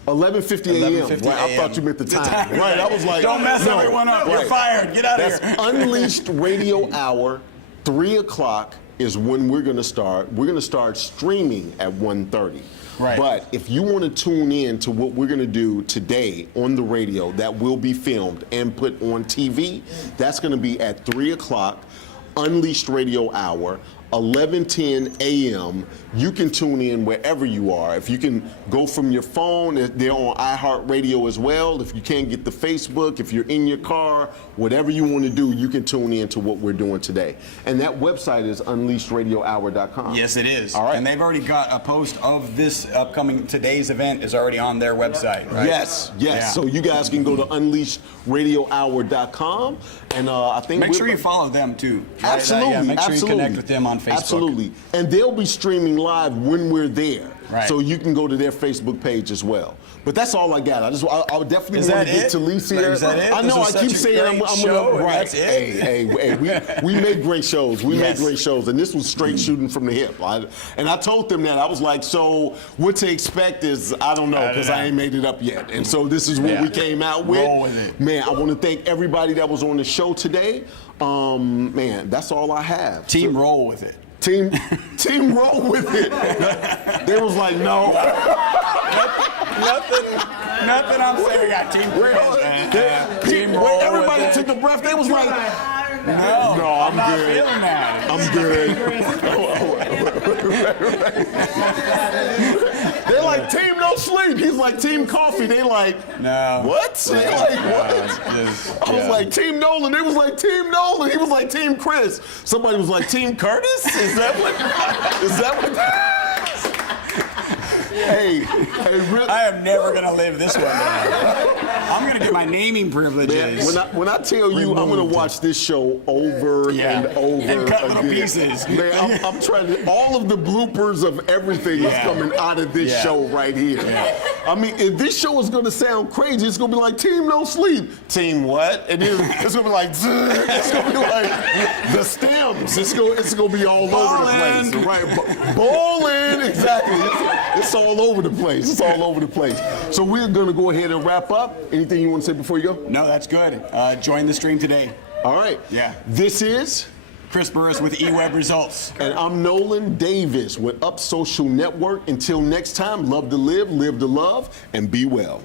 11:50 a.m. 11:50 Right, I thought you meant the time. Right, I was like, Don't mess everyone up. You're fired. Get out of That's here. Unleashed Radio Hour, 3 o'clock. is when we're going to start. We're going to start streaming at 1:30. Right. But if you want to tune in to what we're going to do today on the radio, that will be filmed and put on TV, that's going to be at 3 o'clock, Unleashed Radio Hour, 11:10 a.m. You can tune in wherever you are. If you can go from your phone, they're on iHeartRadio as well. If you can't get the Facebook, if you're in your car, whatever you want to do, you can tune in to what we're doing today. And that website is unleashedradiohour.com. Yes, it is. All right. And they've already got a post of this upcoming today's event is already on their website, right? Yes. Yeah. So you guys can go to unleashedradiohour.com, and I think Make sure you follow them too. Right? Absolutely. Yeah, make sure you absolutely. connect with them on Facebook. Absolutely. And they'll be streaming live when we're there. Right. So you can go to their Facebook page as well. But that's all I got. I would definitely Is want that to get it? to Lisa Like, here. is that it? I know This I was keep such a saying I'm great gonna show, and right. that's it? Hey, we make great shows. We make great shows, and this was straight shooting from the hip. And I told them that I was like, so what to expect is I don't know because I ain't made it up yet. And so this is what we came out with. Roll with it. Man, I want to thank everybody that was on the show today. Man, that's all I have. Team roll with it. Team roll with it. They was like, no. Nothing I'm saying. We got team Chris, man. Team roll When everybody with it. took a breath, they was like, No, I'm not good. feeling that. I'm good. They're like, team no sleep. He's like, team coffee. They like, No. what? They like, what? I was Yeah. like, Team Nolan. They was like, Team Nolan. He was like, Team Chris. Somebody was like, Team Curtis? Is that what? Hey, really? I am never gonna live this one down. I'm gonna get my naming privileges. Man, when I tell you I'm gonna watch this show over and over And cut little again. pieces. Man, I'm trying to. All of the bloopers of everything is coming out of this show right here. I mean, if this show is gonna sound crazy, it's gonna be like Team No Sleep. Team what? And then it's gonna be like, it's gonna be like the stems. It's gonna be all over the place, right? Bowling, exactly. It's all over the place. It's all over the place. So we're gonna go ahead and wrap up. Anything you want to say before you go? No, that's good. Join the stream today. All right. Yeah. This is Chris Burris with eWeb Results. And I'm Nolan Davis with Up Social Network. Until next time, love to live to love, and be well.